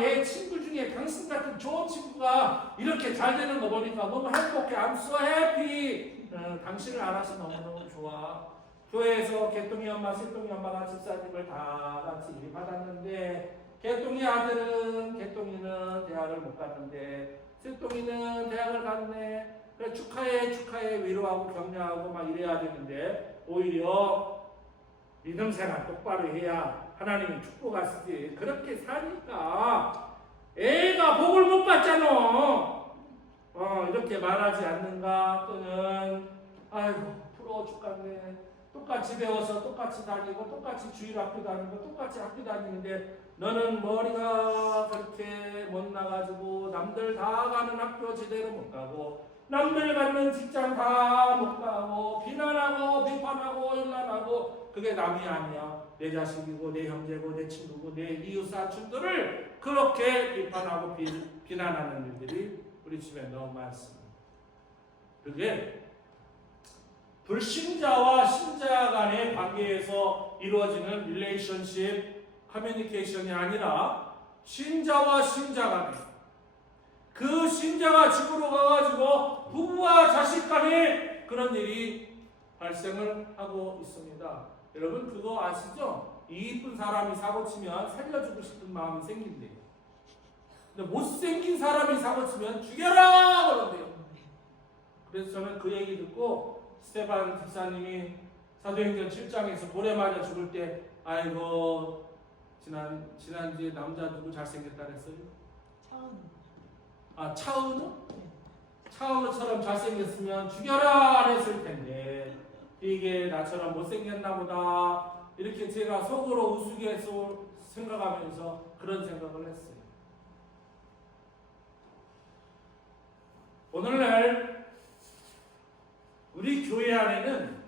내 친구 중에 당신 같은 좋은 친구가 이렇게 잘 되는 거 보니까 너무 행복해. I'm so happy. 당신을 알아서 너무너무 좋아. 교회에서 개똥이 엄마, 새똥이 엄마가 집사님을 다 같이 받았는데 개똥이 아들은 개똥이는 대학을 못 갔는데 새똥이는 대학을 갔네. 그래 축하해 위로하고 격려하고 막 이래야 되는데 오히려 믿음 생활 똑바로 해야 하나님이 축복하시지. 그렇게 사니까 애가 복을 못 받잖아. 이렇게 말하지 않는가? 또는 아이고 부러워 죽겠네. 똑같이 배워서 똑같이 다니고 똑같이 주일 학교 다니고 똑같이 학교 다니는데 너는 머리가 그렇게 못 나가지고 남들 다 가는 학교 제대로 못 가고 남들 가는 직장 다 못 가고 비난하고 비판하고 일난하고 그게 남이 아니야. 내 자식이고 내 형제고 내 친구고 내 이웃 사촌들을 그렇게 비판하고 비난하는 일들이 우리 집에 너무 많습니다. 그게 불신자와 신자 간의 관계에서 이루어지는 릴레이션십, 커뮤니케이션이 아니라 신자와 신자 간에 그 신자가 집으로 가가지고 부부와 자식 간에 그런 일이 발생을 하고 있습니다. 여러분 그거 아시죠? 이쁜 사람이 사고치면 살려주고 싶은 마음이 생긴대요. 근데 못생긴 사람이 사고치면 죽여라 그런대요. 그래서 저는 그 얘기 듣고 스테반 집사님이 사도행전 7장에서 돌에 맞아 죽을 때 아이고 지난주에 남자 누구 잘생겼다 그랬어요? 차은우? 차은우처럼 잘생겼으면 죽여라 했을 텐데 이게 나처럼 못생겼나 보다 이렇게 제가 속으로 우스갯소리로 생각하면서 그런 생각을 했어요. 오늘날 우리 교회 안에는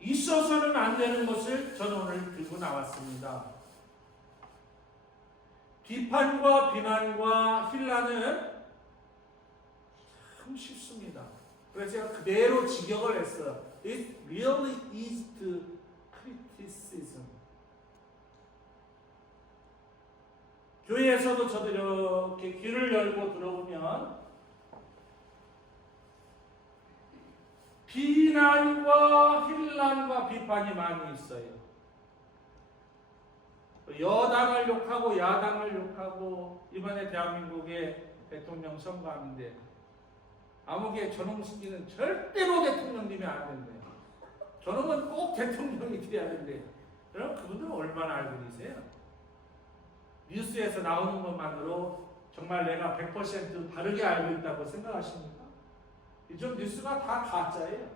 있어서는 안 되는 것을 저는 오늘 들고 나왔습니다. 비판과 비난과 힐라는 참 쉽습니다. 그래서 제가 그대로 직역을 했어요. It really is to criticism. 교회에서도 저도 이렇게 귀를 열고 들어보면 비난과 힐난과 비판이 많이 있어요. 여당을 욕하고 야당을 욕하고 이번에 대한민국의 대통령 선거하는데 아무개 전홍식이는 절대로 대통령님이 안 된대요. 저놈은 꼭 대통령이 돼야 된대. 그럼 그분들은 얼마나 알고 계세요? 뉴스에서 나오는 것만으로 정말 내가 100% 바르게 알고 있다고 생각하십니까? 요즘 뉴스가 다 가짜예요.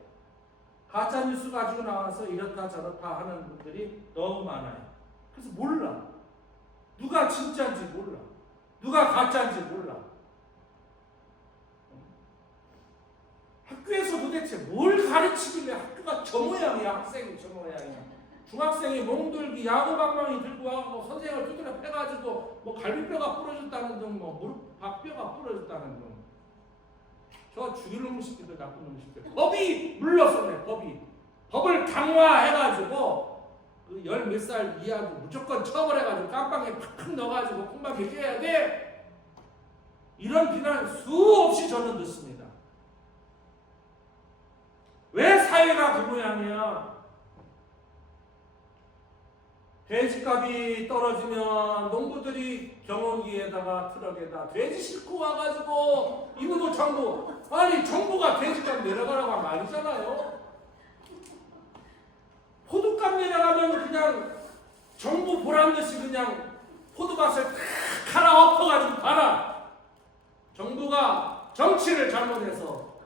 가짜 뉴스 가지고 나와서 이렇다 저렇다 하는 분들이 너무 많아요. 그래서 몰라. 누가 진짜인지 몰라. 누가 가짜인지 몰라. 학교에서 도대체 뭘 가르치길래 학교가 저 모양이야. 학생이 저 모양이야. 중학생이 몽돌기 야구방망이 들고 와서 선생을 두드려 패가지고 뭐 갈비뼈가 부러졌다는 등, 뭐 무릎 박뼈가 부러졌다는 등. 저 죽일 놈 새끼들, 나쁜 놈 새끼들. 법이 물러서네. 법을 강화해가지고 그 10몇 살 이하도 무조건 처벌해가지고 깜빵에 팍팍 넣어가지고 콩밥 먹여야 돼. 이런 비난 수없이 저는 듣습니다. 왜 사회가 그 모양이야? 돼지값이 떨어지면 농부들이 경운기에다가 트럭에다 돼지 싣고 와가지고 이놈의 정부, 아니 정부가 돼지값 내려가라고 하면 아니잖아요. 포도값 내려가면 그냥 정부 보란듯이 그냥 포도밭을 탁 갈아 엎어가지고 팔아. 정부가 정치를 잘못해서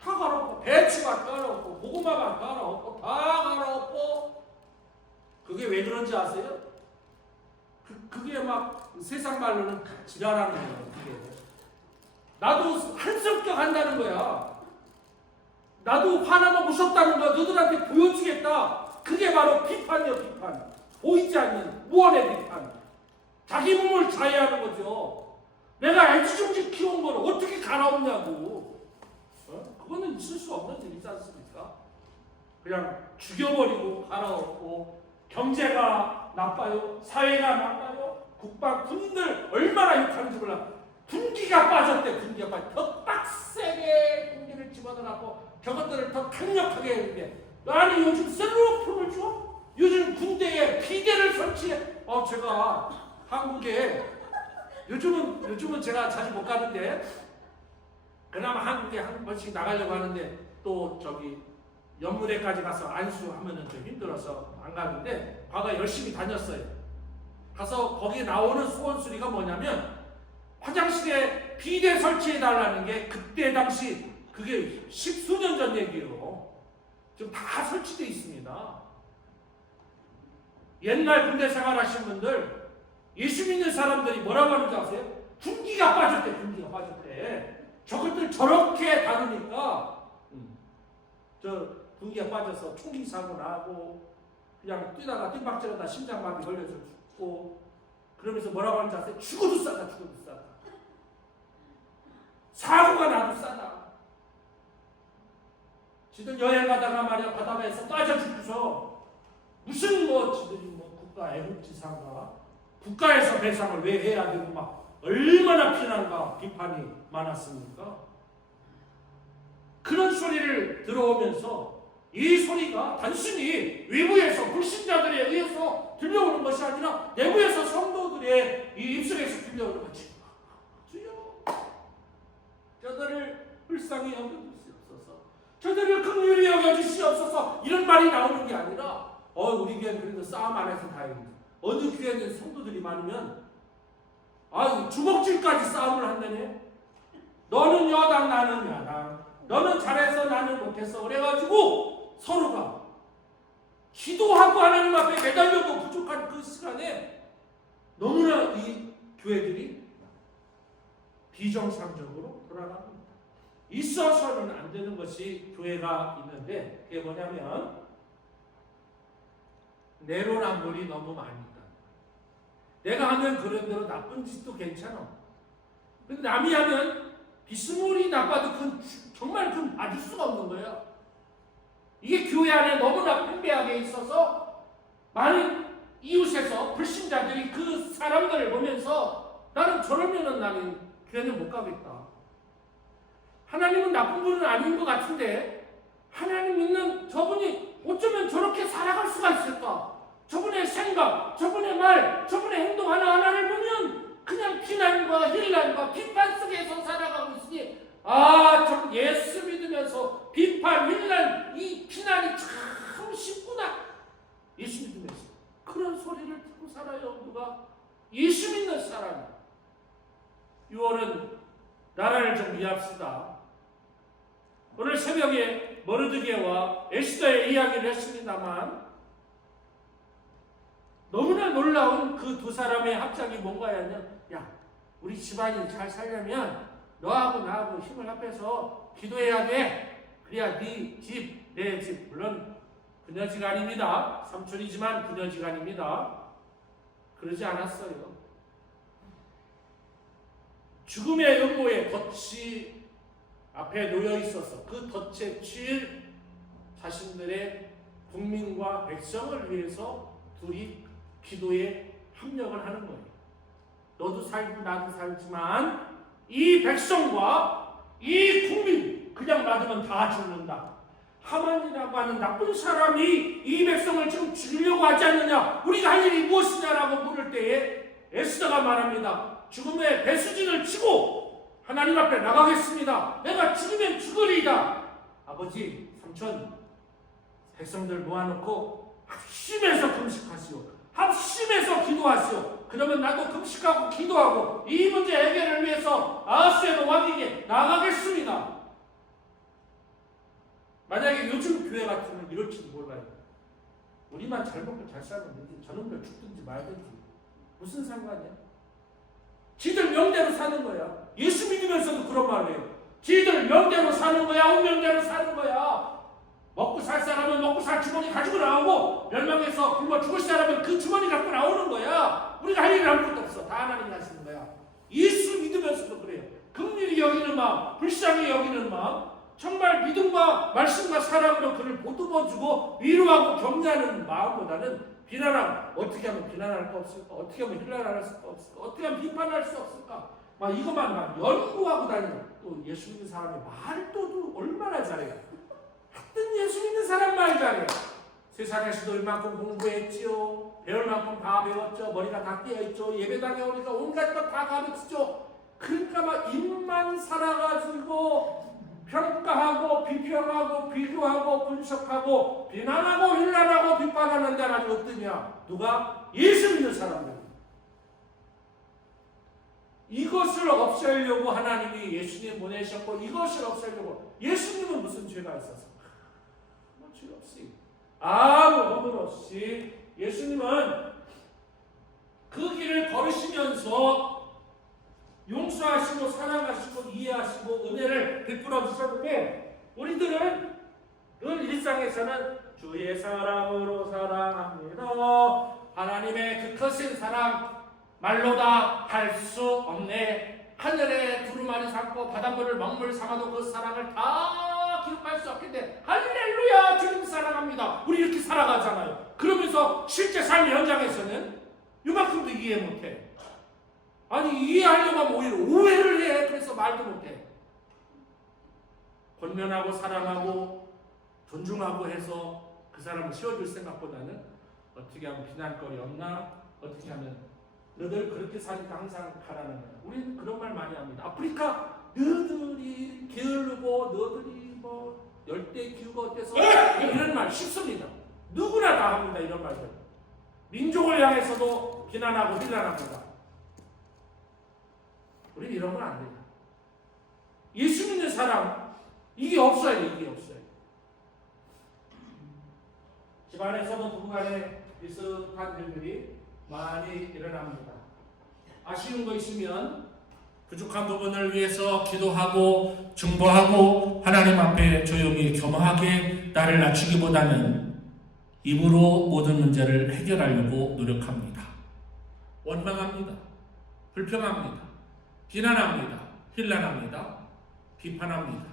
다 갈아엎어. 배추가 갈아엎고 고구마가 갈아엎고 다 갈아엎고. 그게 왜 그런지 아세요? 그게 막 세상 말로는 지랄하는 거예요. 그게. 나도 한성격 한다는 거야. 나도 화나고 무섭다는 거야. 너들한테 보여주겠다. 그게 바로 비판이야, 비판. 보이지 않는 무언의 비판. 자기 몸을 자해하는 거죠. 내가 애지중지 키운 걸 어떻게 갈아엎냐고. 그거는 있을 수 없는 일이지 않습니까? 그냥 죽여버리고 갈아엎고. 경제가 나빠요? 사회가 나빠요? 국방, 군인들 얼마나 욕하는지 몰라. 군기가 빠졌대. 군기가 빠졌대. 더 빡세게 군기를 집어넣고 저것들을 더 강력하게 했는데, 아니 요즘 셀로폰을 줘? 요즘 군대에 비대를 설치해. 제가 한국에 요즘은 제가 자주 못 가는데 그나마 한국에 한 번씩 나가려고 하는데 또 저기 연무대까지 가서 안수하면은 좀 힘들어서 안 가는데 과거에 열심히 다녔어요. 가서 거기에 나오는 소원 소리가 뭐냐면 화장실에 비대 설치해 달라는 게 그때 당시 그게 10수년 전 얘기예요. 지금 다 설치되어 있습니다. 옛날 군대 생활하신 분들 예수 믿는 사람들이 뭐라고 하는지 아세요? 군기가 빠졌대. 군기가 빠졌대. 저것들 저렇게 다루니까 저 군기가 빠져서 총기 사고 나고 그냥 뛰다가 띵박질하다 심장마비 걸려서 죽고 그러면서 뭐라고 하는지 아세요? 죽어도 싸다. 죽어도 싸다. 사고가 나도 싸다. 지들 여행 가다가 말이야 바다에서 빠져 죽고서 무슨 지들이 국가 애국지상가 국가에서 배상을 왜 해야 되고 막 얼마나 피난과 비판이 많았습니까? 그런 소리를 들어오면서 이 소리가 단순히 외부에서 불신자들에 의해서 들려오는 것이 아니라 내부에서 성도들의 이 입술에서 들려오는 것이 주여 저들을 불쌍히 여겨주시옵소서, 저들을 긍휼히 여겨주시옵소서, 이런 말이 나오는 게 아니라 우리 교회는 그래도 싸움 안 해서 다행이다. 어느 교회는 성도들이 많으면 주먹질까지 싸움을 한다네. 너는 여당 나는 야당, 너는 잘해서 나는 못해서 그래가지고 서로가 기도하고 하나님 앞에 매달려도 부족한 그 시간에 너무나 이 교회들이 비정상적으로 돌아갑니다. 있어서는 안 되는 것이 교회가 있는데 그게 뭐냐면 내로남불이 너무 많이 있다. 내가 하면 그런 대로 나쁜 짓도 괜찮아. 근데 남이 하면 비스무리 나빠도 그건 정말 그건 봐줄 수가 없는 거예요. 이게 교회 안에 너무나 팽배하게 있어서 많은 이웃에서 불신자들이 그 사람들을 보면서 나는 저러면은 나는 교회를 못 가겠다. 하나님은 나쁜 분은 아닌 것 같은데 하나님 믿는 저분이 어쩌면 저렇게 살아갈 수가 있을까? 저분의 생각, 저분의 말, 저분의 행동 하나하나를 보면 그냥 비난과 힐난과 비판 속에서 살아가고 있으니 참 예수 믿으면서 비판, 힐난, 이 비난이 참 쉽구나. 예수 믿으면서 그런 소리를 듣고 살아요. 누가? 예수 믿는 사람. 6월은 나라를 좀 위합시다. 오늘 새벽에 모르드게와 에스더의 이야기를 했습니다만 너무나 놀라운 그 두 사람의 합작이 뭔가였냐면, 야, 우리 집안이 잘 살려면 너하고 나하고 힘을 합해서 기도해야 돼. 그래야 네 집, 내 집, 물론 그녀지간입니다. 삼촌이지만 그녀지간입니다. 그러지 않았어요. 죽음의 음모에 덫이 앞에 놓여 있어서 그 덫에 칠 자신들의 국민과 백성을 위해서 둘이 기도에 협력을 하는 거예요. 너도 살고 나도 살지만 이 백성과 이 국민 그냥 놔두면 다 죽는다. 하만이라고 하는 나쁜 사람이 이 백성을 지금 죽이려고 하지 않느냐? 우리가 할 일이 무엇이냐라고 물을 때에 에스더가 말합니다. 죽음의 배수진을 치고 하나님 앞에 나가겠습니다. 내가 죽으면 죽으리이다. 아버지, 삼촌, 백성들 모아놓고 합심해서 금식하시오. 합심해서 기도하시오. 그러면 나도 금식하고 기도하고 이 문제 해결을 위해서 아하스의 왕에게 나가겠습니다. 만약에 요즘 교회 같으면 이럴지도 몰라요. 우리만 잘 먹고 잘 살면 되지. 저놈들 죽든지 말든지 무슨 상관이야? 지들 명대로 사는 거야. 예수 믿으면서도 그런 말을 해요. 지들 명대로 사는 거야. 운명대로 사는 거야. 먹고 살 사람은 먹고 살 주머니 가지고 나오고 멸망해서 굶어 죽을 사람은 그 주머니 갖고 나오는 거야. 우리가 할 일은 아무것도 없어. 다 하나님이 하시는 거야. 예수 믿으면서도 그래요. 긍휼히 여기는 마음, 불쌍히 여기는 마음, 정말 믿음과 말씀과 사랑으로 그를 보듬어주고 위로하고 격려하는 마음보다는 비난하고 어떻게 하면 비난할 수 없을까? 어떻게 하면 힐난할 수 없을까? 어떻게 하면 비판할 수 없을까? 막 이것만 막 연구하고 다니는 또 예수 믿는 사람이 말도 얼마나 잘해요. 하여튼 예수 믿는 사람 말 잘해요. 세상에서도 얼마큼 공부했지요. 배울 만큼 다 배웠죠. 머리가 다 깨어있죠. 예배당에 오니까 온갖 것 다 가르치죠. 그러니까 막 입만 살아가지고 평가하고 비평하고 비교하고 분석하고 비난하고 힐난하고 비판하는 데는 아주 어떠냐? 누가? 예수 믿는 사람들. 이것을 없애려고 하나님이 예수님 보내셨고 이것을 없애려고 예수님은 무슨 죄가 있어서? 아무 죄 없이 아무 허물 없이 예수님은 그 길을 걸으시면서 용서하시고 사랑하시고 이해하시고 은혜를 베풀어 주셨는데 우리들은 늘 일상에서는 주의 사랑으로 사랑합니다. 하나님의 그 크신 사랑 말로다 할 수 없네. 하늘에 두루마리 삼고 바닷물을 먹물 삼아도 그 사랑을 다 기록할 수 없겠네. 할렐루야, 주님 사랑합니다. 우리 이렇게 살아가잖아요. 그러면서 실제 삶의 현장에서는 이만큼도 이해 못해. 아니 이해하려고 하면 오히려 오해를 해. 그래서 말도 못해. 권면하고 사랑하고 존중하고 해서 그 사람을 세워줄 생각보다는 어떻게 하면 비난거리 없나? 어떻게 하면 너들 그렇게 사니까 항상 가라는 거야. 우리는 그런 말 많이 합니다. 아프리카 너들이 게으르고 너들이 뭐 열대기후가 어때서 이런 말 쉽습니다. 누구나 다 합니다. 이런 말들. 민족을 향해서도 비난하고 힐난합니다. 우리 이런 건 안 됩니다. 예수 믿는 사람 이게 없어야 돼. 이게 없어요. 집안에서도 부부간에 비슷한 일들이 많이 일어납니다. 아쉬운 거 있으면 부족한 부분을 위해서 기도하고 중보하고 하나님 앞에 조용히 겸허하게 나를 낮추기보다는 입으로 모든 문제를 해결하려고 노력합니다. 원망합니다. 불평합니다. 비난합니다. 힐난합니다. 비판합니다.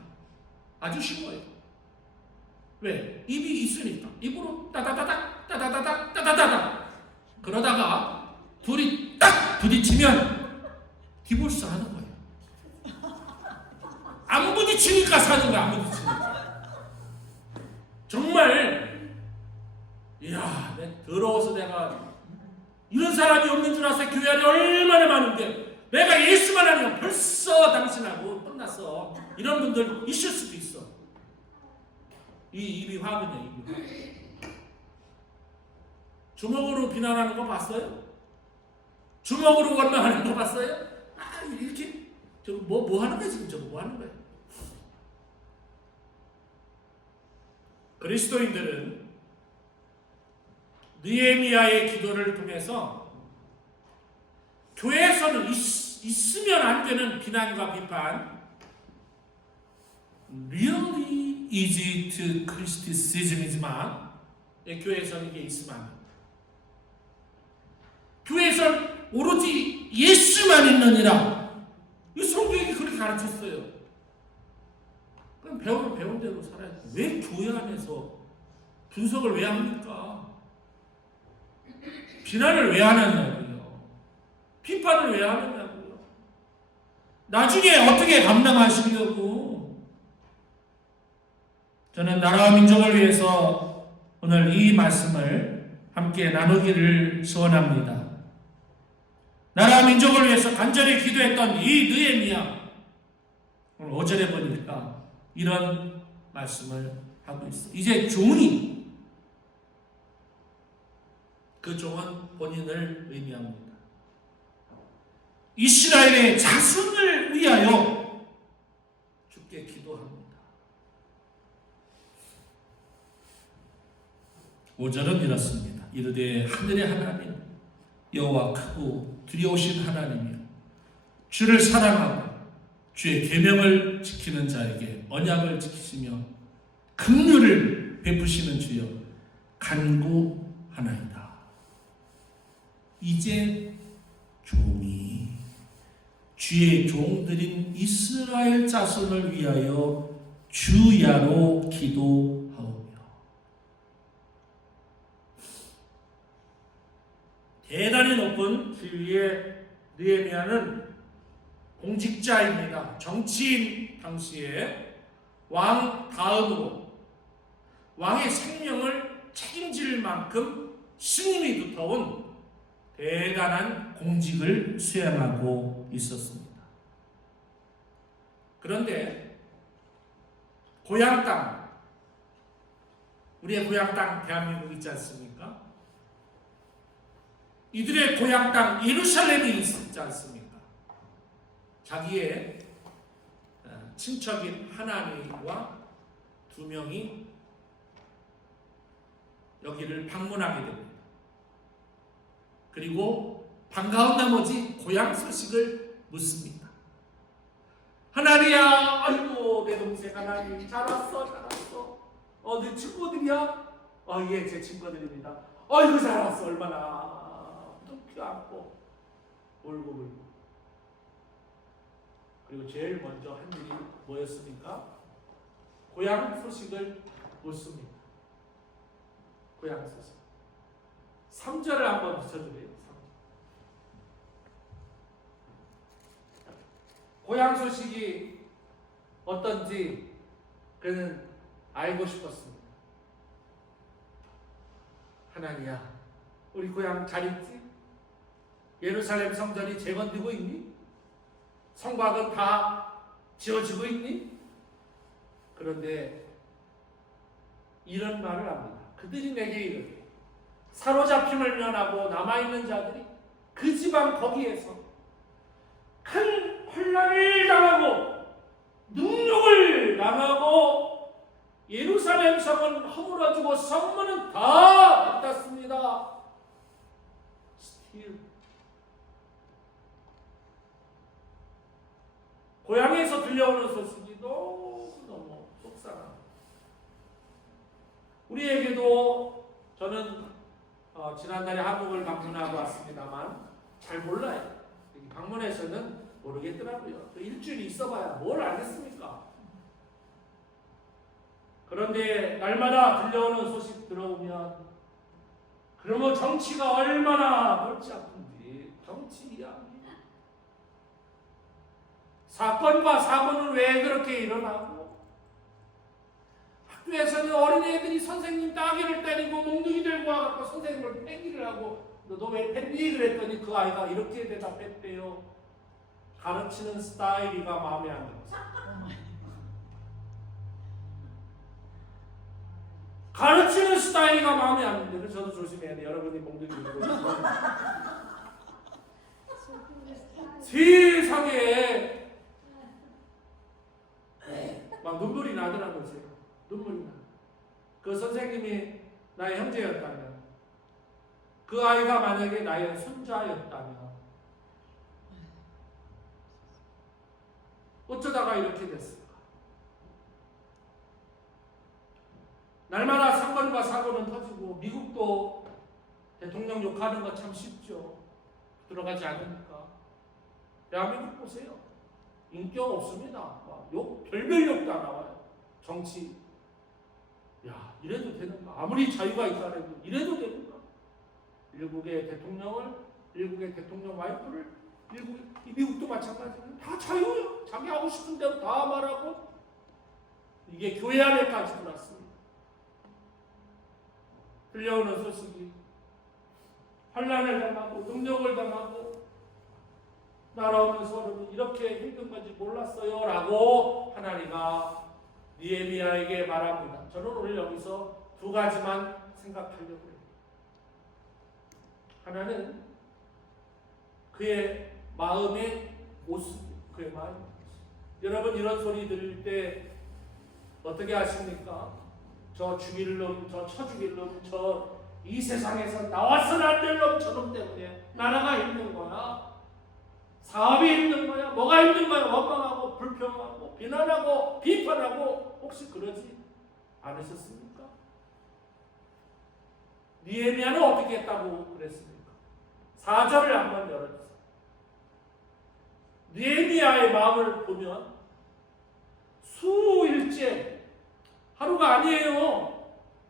아주 쉬워요. 왜? 입이 있으니까. 입으로 따다다닥 따다다닥 따다다닥 그러다가 둘이 딱 부딪히면 디보스 하는 거예요. 안 부딪히니까 사는 거야. 안 부딪히니까. 정말 이야, 더러워서 내가 이런 사람이 없는 줄 알았어요. 교회 안에 얼마나 많은데 내가 예수만 하면 벌써 당신하고 끝났어. 이런 분들 있을 수도 있어. 이 입이 화근이야. 입이. 주먹으로 비난하는 거 봤어요? 주먹으로 원망하는 거 봤어요? 아, 이렇게 저거 뭐 하는 거야 지금? 저거 뭐 하는 거야? 그리스도인들은 느헤미야의 기도를 통해서 교회에서는 있으면 안 되는 비난과 비판, really easy to criticism이지만 교회에서는 이게 있으면 안 돼. 교회에서는 오로지 예수만 있느니라. 이 성경이 그렇게 가르쳤어요. 그럼 배운 대로 살아야지. 왜 교회 안에서 분석을 왜 합니까? 비난을 왜 하느냐고요. 비판을 왜 하느냐고요. 나중에 어떻게 감당하시려고. 저는 나라와 민족을 위해서 오늘 이 말씀을 함께 나누기를 소원합니다. 나라와 민족을 위해서 간절히 기도했던 이 느헤미야, 오늘 5절에 보니까 이런 말씀을 하고 있어요. 이제 종이, 그 종은 본인을 의미합니다. 이스라엘의 자손을 위하여 주께 기도합니다. 5절은 이렇습니다. 이르되 하늘의 하나님 여호와 크고 두려우신 하나님이여, 주를 사랑하고 주의 계명을 지키는 자에게 언약을 지키시며 긍휼을 베푸시는 주여 간구하나이다. 이제 종이 주의 종들인 이스라엘 자손을 위하여 주야로 기도하오며. 대단히 높은 지위의 느헤미야는 공직자입니다. 정치인 당시에 왕 다음으로 왕의 생명을 책임질 만큼 신임이 두터운 대단한 공직을 수행하고 있었습니다. 그런데 고향 땅, 우리의 고향 땅 대한민국 있지 않습니까? 이들의 고향 땅 예루살렘이 있지 않습니까? 자기의 친척인 하나니와 두 명이 여기를 방문하게 됩니다. 그리고 반가운 나머지 고향 소식을 묻습니다. 하나니야, 아이고 내 동생 하나니 잘 왔어. 내 친구들이야? 예, 제 친구들입니다. 아이고 잘 왔어. 얼마나 피 안고 울고. 그리고 제일 먼저 한 일이 뭐였습니까? 고향 소식을 묻습니다. 고향 소식. 3절을 한번 붙여주세요. 고향 소식이 어떤지 그는 알고 싶었습니다. 하나니야, 우리 고향 잘 있지? 예루살렘 성전이 재건되고 있니? 성곽은 다 지어지고 있니? 그런데 이런 말을 합니다. 그들이 내게 이르되 사로잡힘을 면하고 남아있는 자들이 그 지방 거기에서 큰 혼란을 당하고 능욕을 당하고 예루살렘 성은 허물어지고 성문은 다 닫았습니다. 고향에서 들려오는 소식이 너무 속상합니다. 우리에게도 저는 지난달에 한국을 방문하고 왔습니다만 잘 몰라요. 방문해서는 모르겠더라고요. 또 일주일 있어봐야 뭘 알겠습니까? 그런데 날마다 들려오는 소식 들어오면 그러면 정치가 얼마나 골치 아픈지 정치 이야기. 사건과 사고는 왜 그렇게 일어나고 학교에서는 어린애들이 선생님 따귀를 때리고 몽둥이 들고 와서 선생님을 팽기를 하고 너 왜 팽기 그랬더니 그 아이가 이렇게 대답했대요. 가르치는 스타일이가 마음에 안 들어서. 가르치는 스타일이가 마음에 안 드는데 저도 조심해야 돼. 여러분이 몽둥이 들고 세상에 막 눈물이 나더라고요. 눈물이 나. 그 선생님이 나의 형제였다면, 그 아이가 만약에 나의 손자였다면 어쩌다가 이렇게 됐을까? 날마다 사건과 사고는 터지고 미국도 대통령 욕하는 거 참 쉽죠. 들어가지 않으니까. 대한민국 보세요. 인격 없습니다. 욕, 별별 욕 다 나와요. 정치. 야, 이래도 되는가? 아무리 자유가 있다 해도 이래도 되는가? 일국의 대통령을, 일국의 대통령 와이프를, 미국도 마찬가지예요. 다 자유예요. 자기 하고 싶은 대로 다 말하고. 이게 교회 안에까지 들어왔습니다. 들려오는 소식이 환난을 당하고 능력을 당하고 날아오는 소름이 이렇게 힘든 건지 몰랐어요 라고 하나님가 느헤미야에게 말합니다. 저는 오늘 여기서 두 가지만 생각하려고 해요. 하나는 그의 마음의 모습, 그의 마음의 모습. 여러분 이런 소리 들을 때 어떻게 하십니까? 저 죽일 놈, 저 쳐죽일 놈, 저 이 세상에서 나와서는 안 될 놈, 저놈 때문에 나라가 힘든 거야. 사업이 힘든 거야. 뭐가 힘든 거야. 원망하고 불평하고 비난하고 비판하고 혹시 그러지 않으셨습니까? 느헤미야는 어떻게 했다고 그랬습니까? 4절을 한번 열어주세요. 느헤미야의 마음을 보면 수일째, 하루가 아니에요.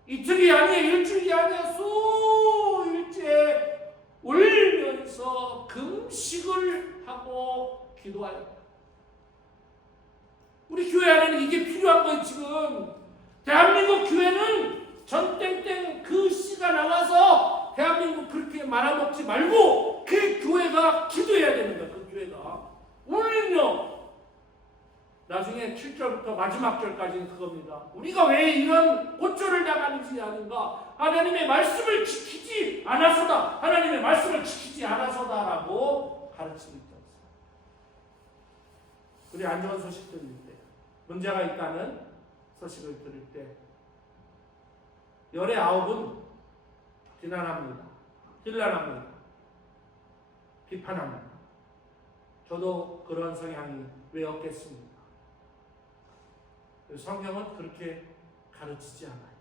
이틀이 아니에요. 일주일이 아니에요. 수일째 울면서 금식을 하고 기도하였다. 우리 교회 안에는 이게 필요한 거예요. 지금 대한민국 교회는 전땡땡 그 씨가 나와서 대한민국 그렇게 말아먹지 말고 그 교회가 기도해야 되는 거예요. 그 교회가 울며 나중에 7절부터 마지막 절까지는 그겁니다. 우리가 왜 이런 고초를 당하는지 아는가? 하나님의 말씀을 지키지 않아서다. 하나님의 말씀을 지키지 않아서다라고 가르치고 있다. 우리 안 좋은 소식 들을 때, 문제가 있다는 소식을 들을 때 열의 9은 비난합니다. 힐난합니다. 비판합니다. 저도 그런 성향이 왜 없겠습니까? 성경은 그렇게 가르치지 않아요.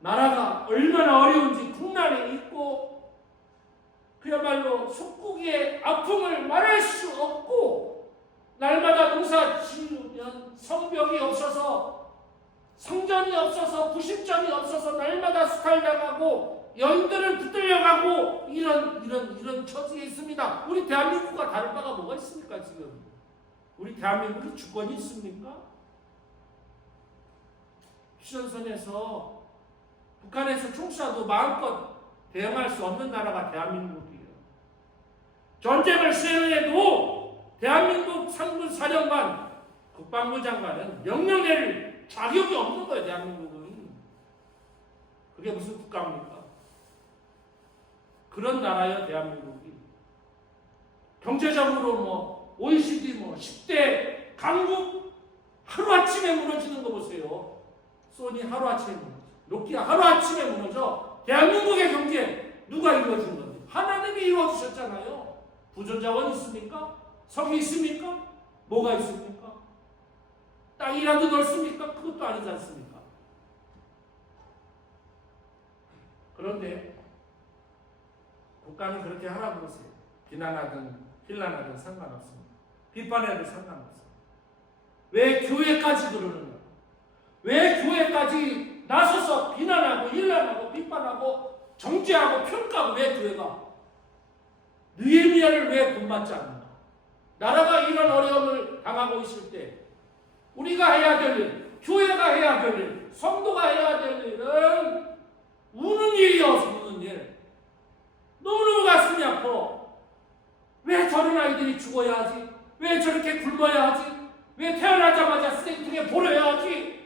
나라가 얼마나 어려운지 국난에 있고 그야말로 속국의 아픔을 말할 수 없고 날마다 농사 지으면 성벽이 없어서 성전이 없어서 부식점이 없어서 날마다 수탈당하고 여인들을 붙들려가고 이런 처지에 있습니다. 우리 대한민국과 다를 바가 뭐가 있습니까 지금? 우리 대한민국이 주권이 있습니까? 휴전선에서 북한에서 총 쏴도 마음껏 대응할 수 없는 나라가 대한민국이에요. 전쟁을 수행해도 대한민국 상부 사령관, 국방부 장관은 명령 내릴 자격이 없는 거예요. 대한민국은. 그게 무슨 국가입니까? 그런 나라예요. 대한민국이. 경제적으로 OECD 10대 강국 하루아침에 무너지는 거 보세요. 소니 하루아침에 무너져. 노키아 하루아침에 무너져. 대한민국의 경제 누가 이루어준 건데? 하나님이 이루어주셨잖아요. 부존자원 있습니까? 성이 있습니까? 뭐가 있습니까? 땅이라도 넓습니까? 그것도 아니지 않습니까? 그런데 국가는 그렇게 하라고 그러세요. 비난하든 힐난하든 상관없습니다. 비판해도 상관없어요. 왜 교회까지 그러는가? 왜 교회까지 나서서 비난하고 일난하고 비판하고 정죄하고 평가하고 왜 교회가 느헤미야를 왜 본받지 않는가? 나라가 이런 어려움을 당하고 있을 때 우리가 해야 될 일, 교회가 해야 될 일, 성도가 해야 될 일은 우는 일이어서 우는 일. 너무너무 가슴이 아파. 왜 저런 아이들이 죽어야 하지? 왜 저렇게 굶어야 하지? 왜 태어나자마자 쓰레기통에 버려야 하지?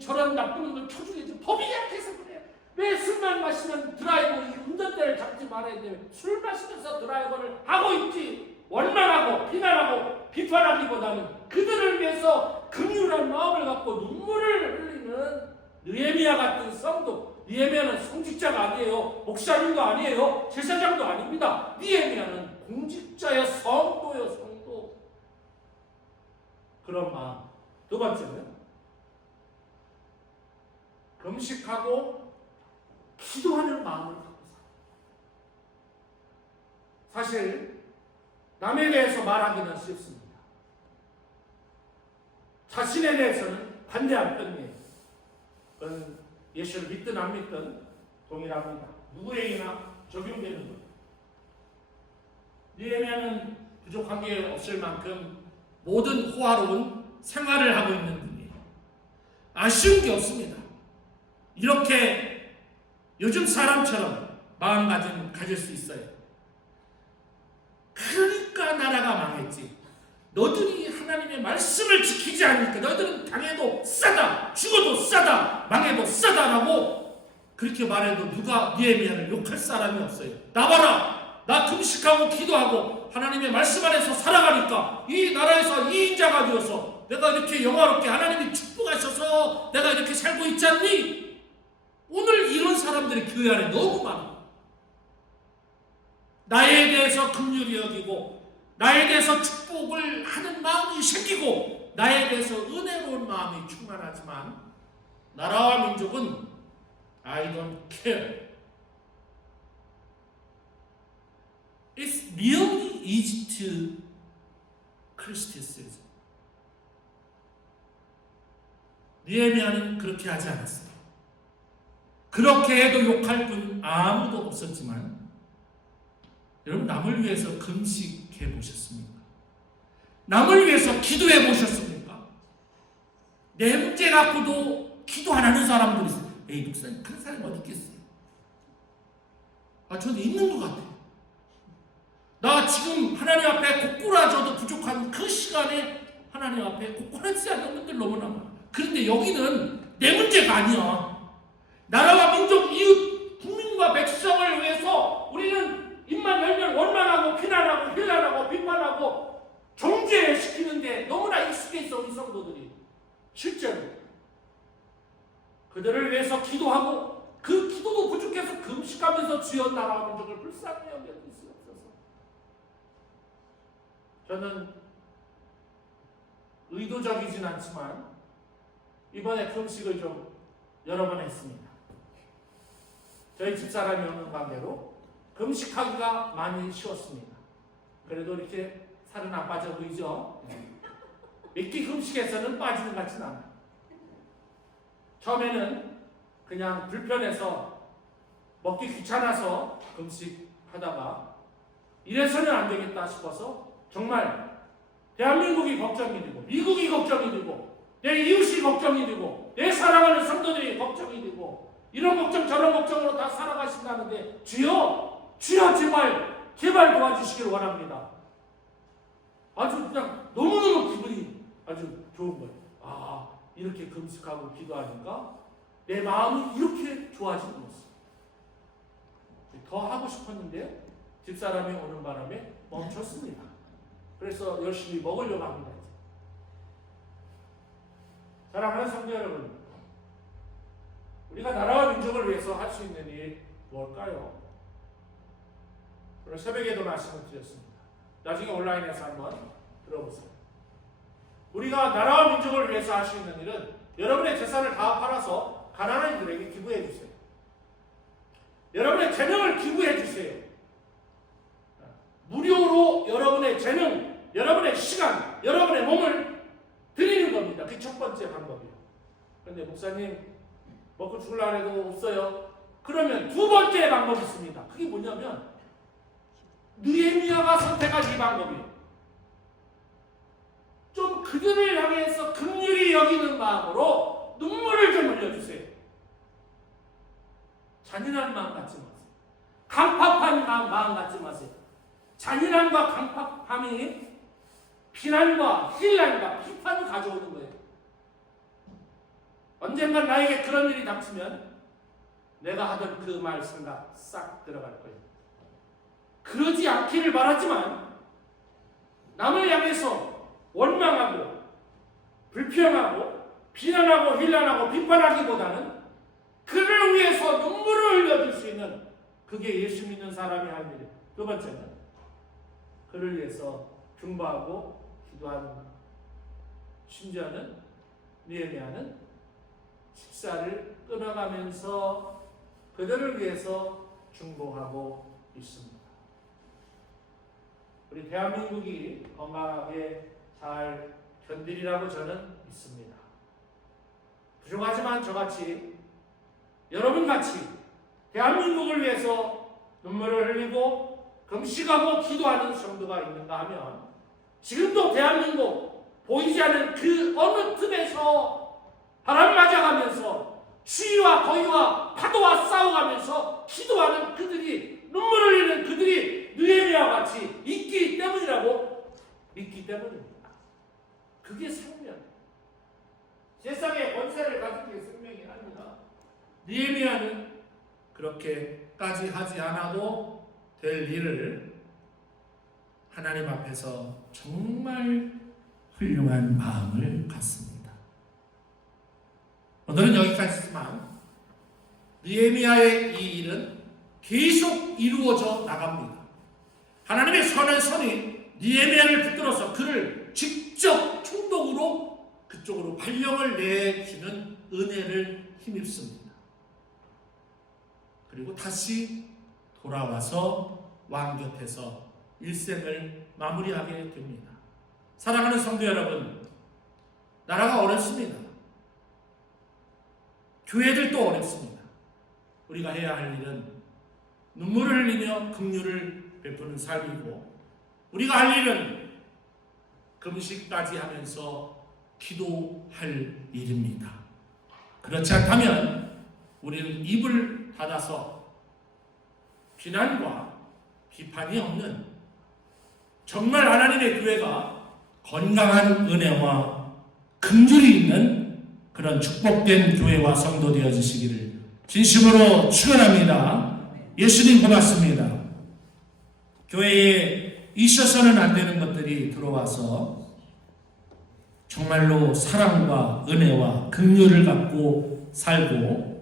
저런 나쁜 놈을 쳐주겠지. 법이 약해서 그래. 왜 술만 마시면 드라이버 운전대를 잡지 말아야 돼? 술 마시면서 드라이버를 하고 있지. 원망하고 비난하고 비판하기보다는 그들을 위해서 긍휼한 마음을 갖고 눈물을 흘리는 느헤미야 같은 성도. 느헤미야는 성직자가 아니에요. 목사님도 아니에요. 제사장도 아닙니다. 느헤미야는 공직자의 성도요, 성도. 그런 마음. 두 번째는 금식하고 기도하는 마음을 갖고 살아요. 사실 남에 대해서 말하기는 쉽습니다. 자신에 대해서는 반대한 편이에요. 그건 예수를 믿든 안 믿든 동일합니다. 누구에게나 적용되는 것. 느헤미야는 부족한 게 없을 만큼 모든 호화로운 생활을 하고 있는 분이에요. 아쉬운 게 없습니다. 이렇게 요즘 사람처럼 마음가짐 가질 수 있어요. 그러니까 나라가 망했지. 너들이 하나님의 말씀을 지키지 않으니까 너희들은 당해도 싸다, 죽어도 싸다, 망해도 싸다라고 그렇게 말해도 누가 느헤미야를 욕할 사람이 없어요. 나봐라, 나 금식하고 기도하고 하나님의 말씀 안에서 살아가니까 이 나라에서 2인자가 되어서 내가 이렇게 영화롭게 하나님이 축복하셔서 내가 이렇게 살고 있지 않니? 오늘 이런 사람들이 교회 안에 너무 많아. 나에 대해서 긍휼히 여기고 나에 대해서 축복을 하는 마음이 생기고 나에 대해서 은혜로운 마음이 충만하지만 나라와 민족은 I don't care. It's really easy to criticism. 느헤미야는 그렇게 하지 않았어요. 그렇게 해도 욕할 분 아무도 없었지만 여러분 남을 위해서 금식해 보셨습니까? 남을 위해서 기도해 보셨습니까? 내 문제 갖고도 기도 안 하는 사람들이 있어요. 에이 목사님 그런 사람이 어디 있겠어요? 저는 있는 것 같아요. 나 지금 하나님 앞에 고꾸라져도 부족한 그 시간에 하나님 앞에 고꾸라지지 않는 분들 너무나 많아요. 그런데 여기는 내 문제가 아니야. 나라와 민족, 이웃, 국민과 백성을 위해서 우리는 입만 열면 원망하고 비난하고 비난하고 비판하고 정죄시키는데 너무나 익숙해 있어 우리 성도들이. 실제로 그들을 위해서 기도하고 그 기도도 부족해서 금식하면서 주여 나라와 민족을 불쌍히 여겨주시옵소서. 저는 의도적이진 않지만 이번에 금식을 좀 여러 번 했습니다. 저희 집사람이 없는 관계로 금식하기가 많이 쉬웠습니다. 그래도 이렇게 살은 안 빠져 보이죠? 몇 끼 금식해서는 빠지는 것 같진 않아요. 처음에는 그냥 불편해서 먹기 귀찮아서 금식하다가 이래서는 안 되겠다 싶어서 정말 대한민국이 걱정이 되고 미국이 걱정이 되고 내 이웃이 걱정이 되고 내 사랑하는 성도들이 걱정이 되고 이런 걱정 저런 걱정으로 다 살아가신다는데 주여 제발 도와주시길 원합니다. 아주 그냥 너무너무 기분이 아주 좋은 거예요. 이렇게 금식하고 기도하니까 내 마음이 이렇게 좋아지는 모습. 더 하고 싶었는데 집사람이 오는 바람에 멈췄습니다. 그래서 열심히 먹으려고 합니다. 사랑하는 성도 여러분, 우리가 나라와 민족을 위해서 할 수 있는 일 뭘까요? 오늘 새벽에도 말씀을 드렸습니다. 나중에 온라인에서 한번 들어보세요. 우리가 나라와 민족을 위해서 할 수 있는 일은 여러분의 재산을 다 팔아서 가난한 이들에게 기부해 주세요. 여러분의 재능을 기부해 주세요. 무료로 여러분의 재능, 여러분의 시간, 여러분의 몸을 드리는 겁니다. 그게 첫 번째 방법이에요. 그런데 목사님, 먹고 죽으려고 해도 없어요. 그러면 두 번째 방법이 있습니다. 그게 뭐냐면 느헤미야가 선택한 이 방법이에요. 좀 그들을 향해서 긍휼히 여기는 마음으로 눈물을 좀 흘려주세요. 잔인한 마음 갖지 마세요. 강팍한 마음 갖지 마세요. 잔인함과 강팍함이 비난과 힐난과 비판을 가져오는 거예요. 언젠간 나에게 그런 일이 닥치면 내가 하던 그 말 생각 싹 들어갈 거예요. 그러지 않기를 바랐지만 남을 향해서 원망하고 불평하고 비난하고 힐난하고 비판하기보다는 그를 위해서 눈물을 흘려줄 수 있는 그게 예수 믿는 사람이 할 일이에요. 두 번째는 그를 위해서 중보하고 기도하는 것. 심지어는 느헤미야는 식사를 끊어가면서 그들을 위해서 중보하고 있습니다. 우리 대한민국이 건강하게 잘 견디리라고 저는 믿습니다. 부족하지만 저같이 여러분같이 대한민국을 위해서 눈물을 흘리고 금식하고 기도하는 성도가 있는가 하면 지금도 대한민국 보이지 않는 그 어느 틈에서 바람 맞아가면서 추위와 더위와 파도와 싸워가면서 기도하는 그들이 눈물을 흘리는 그들이 느헤미야와 같이 있기 때문이라고 믿기 때문입니다. 그게 생명. 세상의 권세를 가진 게 생명이 아닙니다. 느헤미야는 그렇게까지 하지 않아도 될 일을 하나님 앞에서 정말 훌륭한 마음을 갖습니다. 오늘은 여기까지지만 느헤미야의 이 일은 계속 이루어져 나갑니다. 하나님의 선한 손이 느헤미야를 붙들어서 그를 직접 총독으로 그쪽으로 발령을 내주는 은혜를 힘입습니다. 그리고 다시 돌아와서 왕 곁에서 일생을 마무리하게 됩니다. 사랑하는 성도 여러분, 나라가 어렵습니다. 교회들도 어렵습니다. 우리가 해야 할 일은 눈물을 흘리며 긍휼을 베푸는 삶이고, 우리가 할 일은 금식까지 하면서 기도할 일입니다. 그렇지 않다면 우리는 입을 닫아서 비난과 비판이 없는 정말 하나님의 교회가 건강한 은혜와 긍휼이 있는 그런 축복된 교회와 성도 되어주시기를 진심으로 축원합니다. 예수님 고맙습니다. 교회에 있어서는 안 되는 것들이 들어와서 정말로 사랑과 은혜와 긍휼을 갖고 살고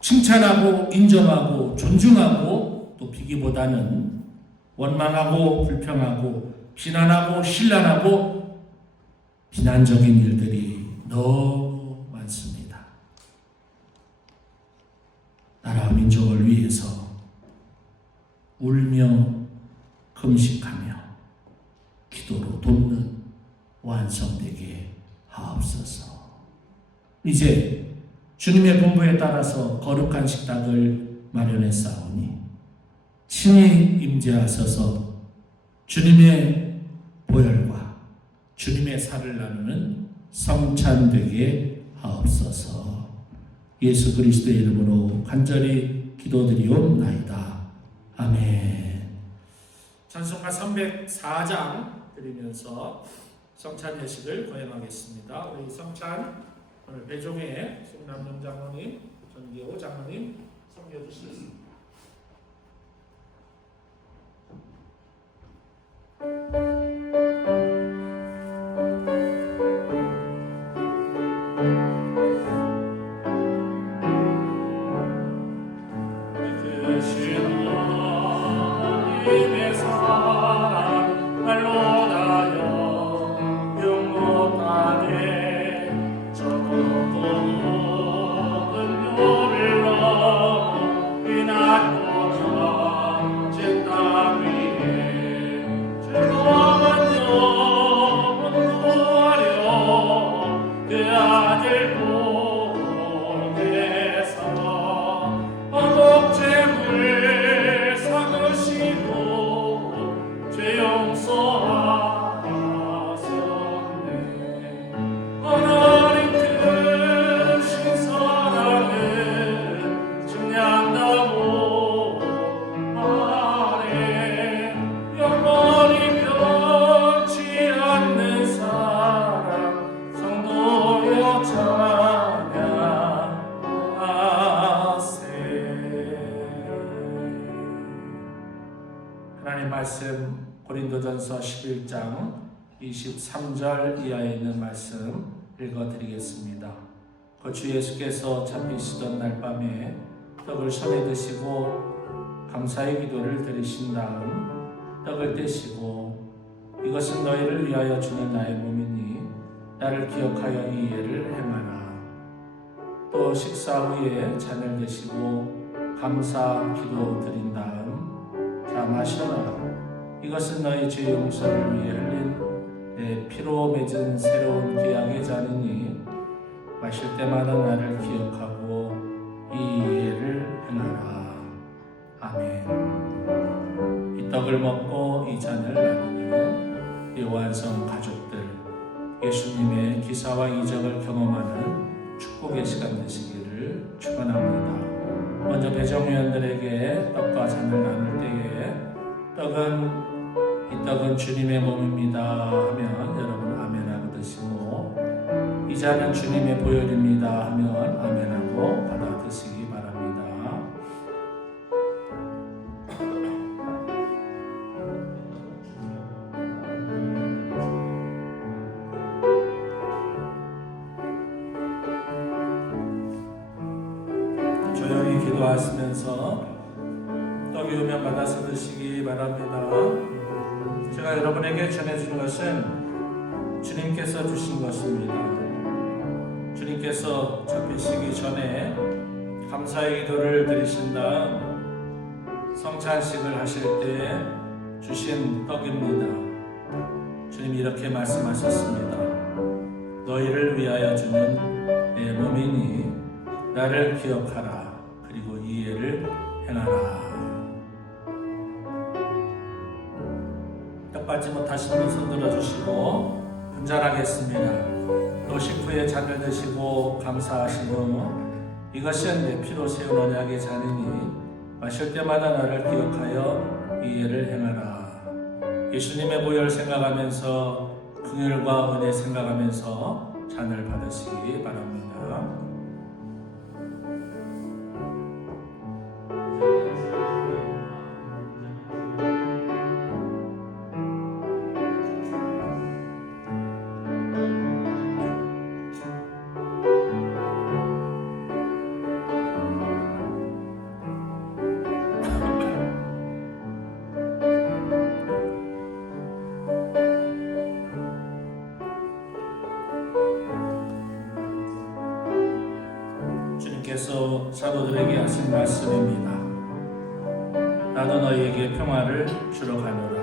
칭찬하고 인정하고 존중하고 또 비기보다는 원망하고 불평하고 비난하고 신란하고 비난적인 일들이 너무 많습니다. 나라 민족을 위해서 울며 금식하며 기도로 돕는 완성되게 하옵소서. 이제 주님의 분부에 따라서 거룩한 식탁을 마련했사오니 친히 임재하셔서 주님의 보혈과 주님의 살을 나누는 성찬되게 하옵소서. 예수 그리스도의 이름으로 간절히 기도드리옵나이다. 아멘. 찬송가 304장 드리면서 성찬 예식을 거행하겠습니다. 우리 성찬 오늘 배종의 송남영 장로님, 전기호 장로님 섬겨주시겠습니다. 주 고린도후서 11장 23절 이하에 있는 말씀 읽어드리겠습니다. 그 주 예수께서 잡히시던 날 밤에 떡을 손에 드시고 감사의 기도를 드리신 다음 떡을 떼시고 이것은 너희를 위하여 주는 나의 몸이니 나를 기억하여 이 예를 행하라. 또 식사 후에 잔을 드시고 감사 기도 드린 다음 자 마셔라. 이것은 너희 죄 용서를 위해 흘린 내 피로 맺은 새로운 구약의 잔이니 마실 때마다 나를 기억하고 이 예를 행하라. 아멘. 이 떡을 먹고 이 잔을 나누는 요한성 가족들, 예수님의 기사와 이적을 경험하는 축복의 시간 되시기를 축원합니다. 먼저 배정위원들에게 떡과 잔을 나눌 때에 이 떡은 주님의 몸입니다 하면 여러분 아멘하고 드시고, 이 잔은 주님의 보혈입니다 하면 아멘하고 받아 드시기 바랍니다. 조용히 기도하시면서 떡이 오면 받아서 드시기 바랍니다. 제가 여러분에게 전해준 것은 주님께서 주신 것입니다. 주님께서 잡히시기 전에 감사의 기도를 드리신 다음 성찬식을 하실 때 주신 떡입니다. 주님이 이렇게 말씀하셨습니다. 너희를 위하여 주는 내 몸이니 나를 기억하라. 그리고 이 예를 행하라. 떡 받지 못하신 분 손 들어주시고 분잔하겠습니다. 또 식후에 잔을 드시고 감사하신 후 이것은 내 피로 세운 언약의 잔이니 마실 때마다 나를 기억하여 이 예를 행하라. 예수님의 보혈 생각하면서 긍휼과 은혜 생각하면서 잔을 받으시기 바랍니다. 주님께서 사도들에게 하신 말씀입니다. 나도 너희에게 평화를 주러 가노라.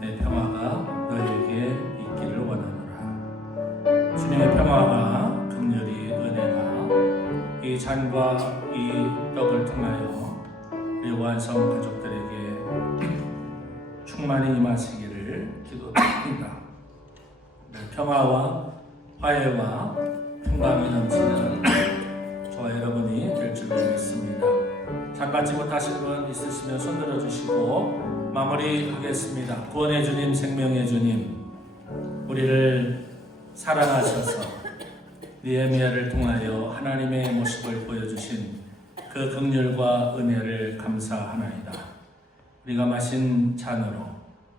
내 평화가 너희에게 있기를 원하노라. 주님의 평화가 긍휼이 은혜가 이 잔과 이 떡을 통하여 우리 완성 가족들에게 충만히 임하시기를 기도드립니다. 평화와 화해와 평강이 넘치는 저와 여러분이 될 줄로 믿습니다. 잔 받지 못하실 분 있으시면 손 들어주시고 마무리하겠습니다. 구원의 주님, 생명의 주님, 우리를 사랑하셔서 느헤미야를 통하여 하나님의 모습을 보여주신 그 긍휼과 은혜를 감사하나이다. 우리가 마신 잔으로,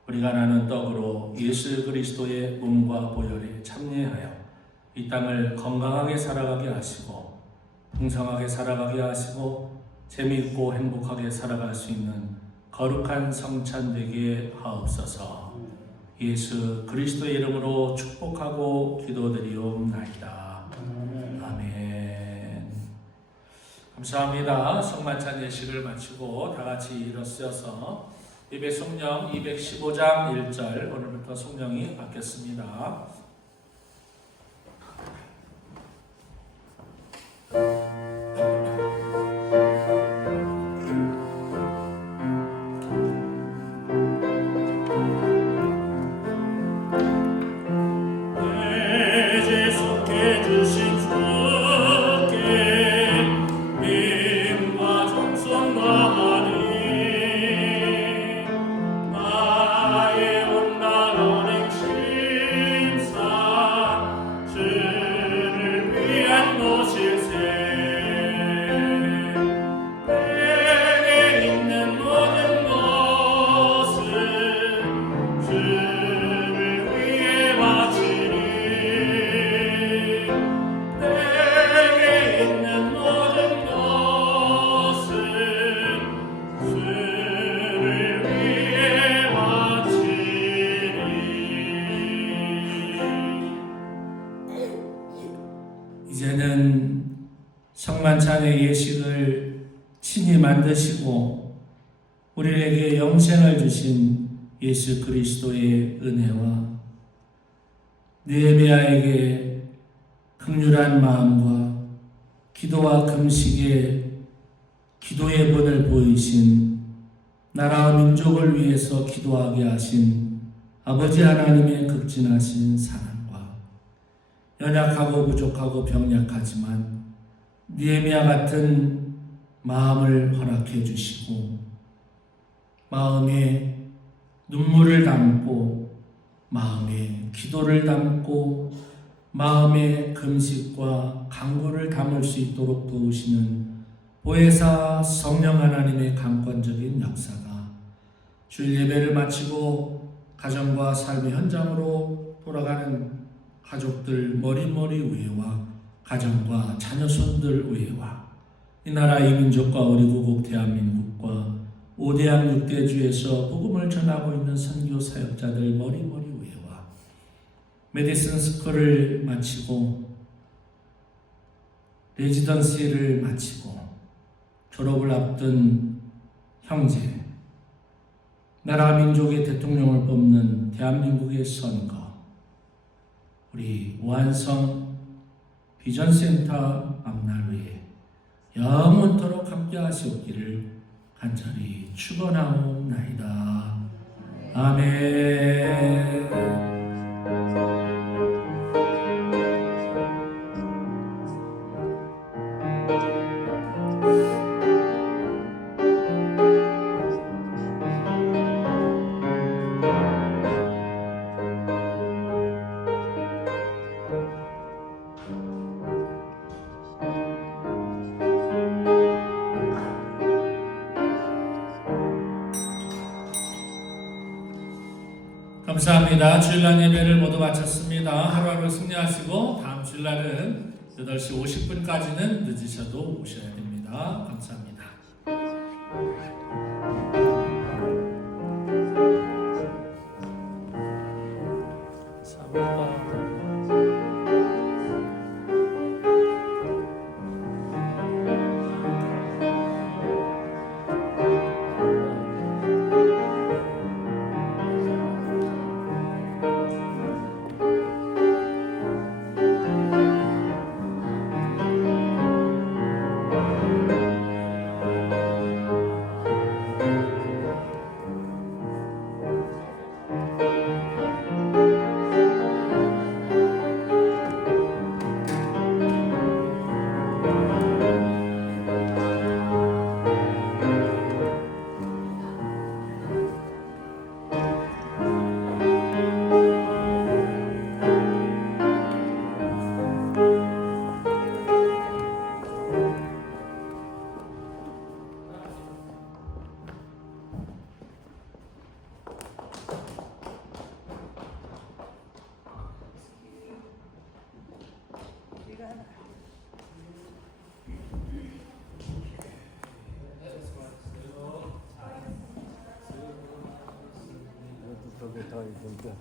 우리가 나눈 떡으로 예수 그리스도의 몸과 보혈에 참여하여 이 땅을 건강하게 살아가게 하시고 풍성하게 살아가게 하시고 재미있고 행복하게 살아갈 수 있는 거룩한 성찬 되게 하옵소서. 예수 그리스도의 이름으로 축복하고 기도드리옵나이다. 아멘. 감사합니다. 성만찬 예식을 마치고 다 같이 일어서서 예배 성령 215장 1절 오늘부터 성령이 바뀌었습니다. 나의 온난한 행심 이제는 성만찬의 예식을 친히 만드시고 우리에게 영생을 주신 예수 그리스도의 은혜와 느헤미야에게 극률한 마음과 기도와 금식의 기도의 본을 보이신 나라와 민족을 위해서 기도하게 하신 아버지 하나님의 극진하신 사랑과 연약하고 부족하고 병약하지만 느헤미야 같은 마음을 허락해 주시고 마음에 눈물을 담고 마음에 기도를 담고 마음에 금식과 간구를 담을 수 있도록 도우시는 보혜사 성령 하나님의 강권적인 역사가 주일 예배를 마치고 가정과 삶의 현장으로 돌아가는 가족들 머리머리 위에와 가정과 자녀손들 위에와 이 나라 이 민족과 우리 고국 대한민국과 5대양 6대주에서 복음을 전하고 있는 선교 사역자들 머리머리 위에와 메디슨 스쿨을 마치고 레지던시를 마치고 졸업을 앞둔 형제, 나라 민족의 대통령을 뽑는 대한민국의 선거, 우리 완성 비전센터 앞날위에 영원토록 함께 하시옵기를 간절히 축원하옵나이다. 아멘. 감사합니다. 주일날 예배를 모두 마쳤습니다. 하루하루 승리하시고 다음 주일날은 8시 50분까지는 늦으셔도 오셔야 됩니다. 감사합니다. 저기 다 있는데.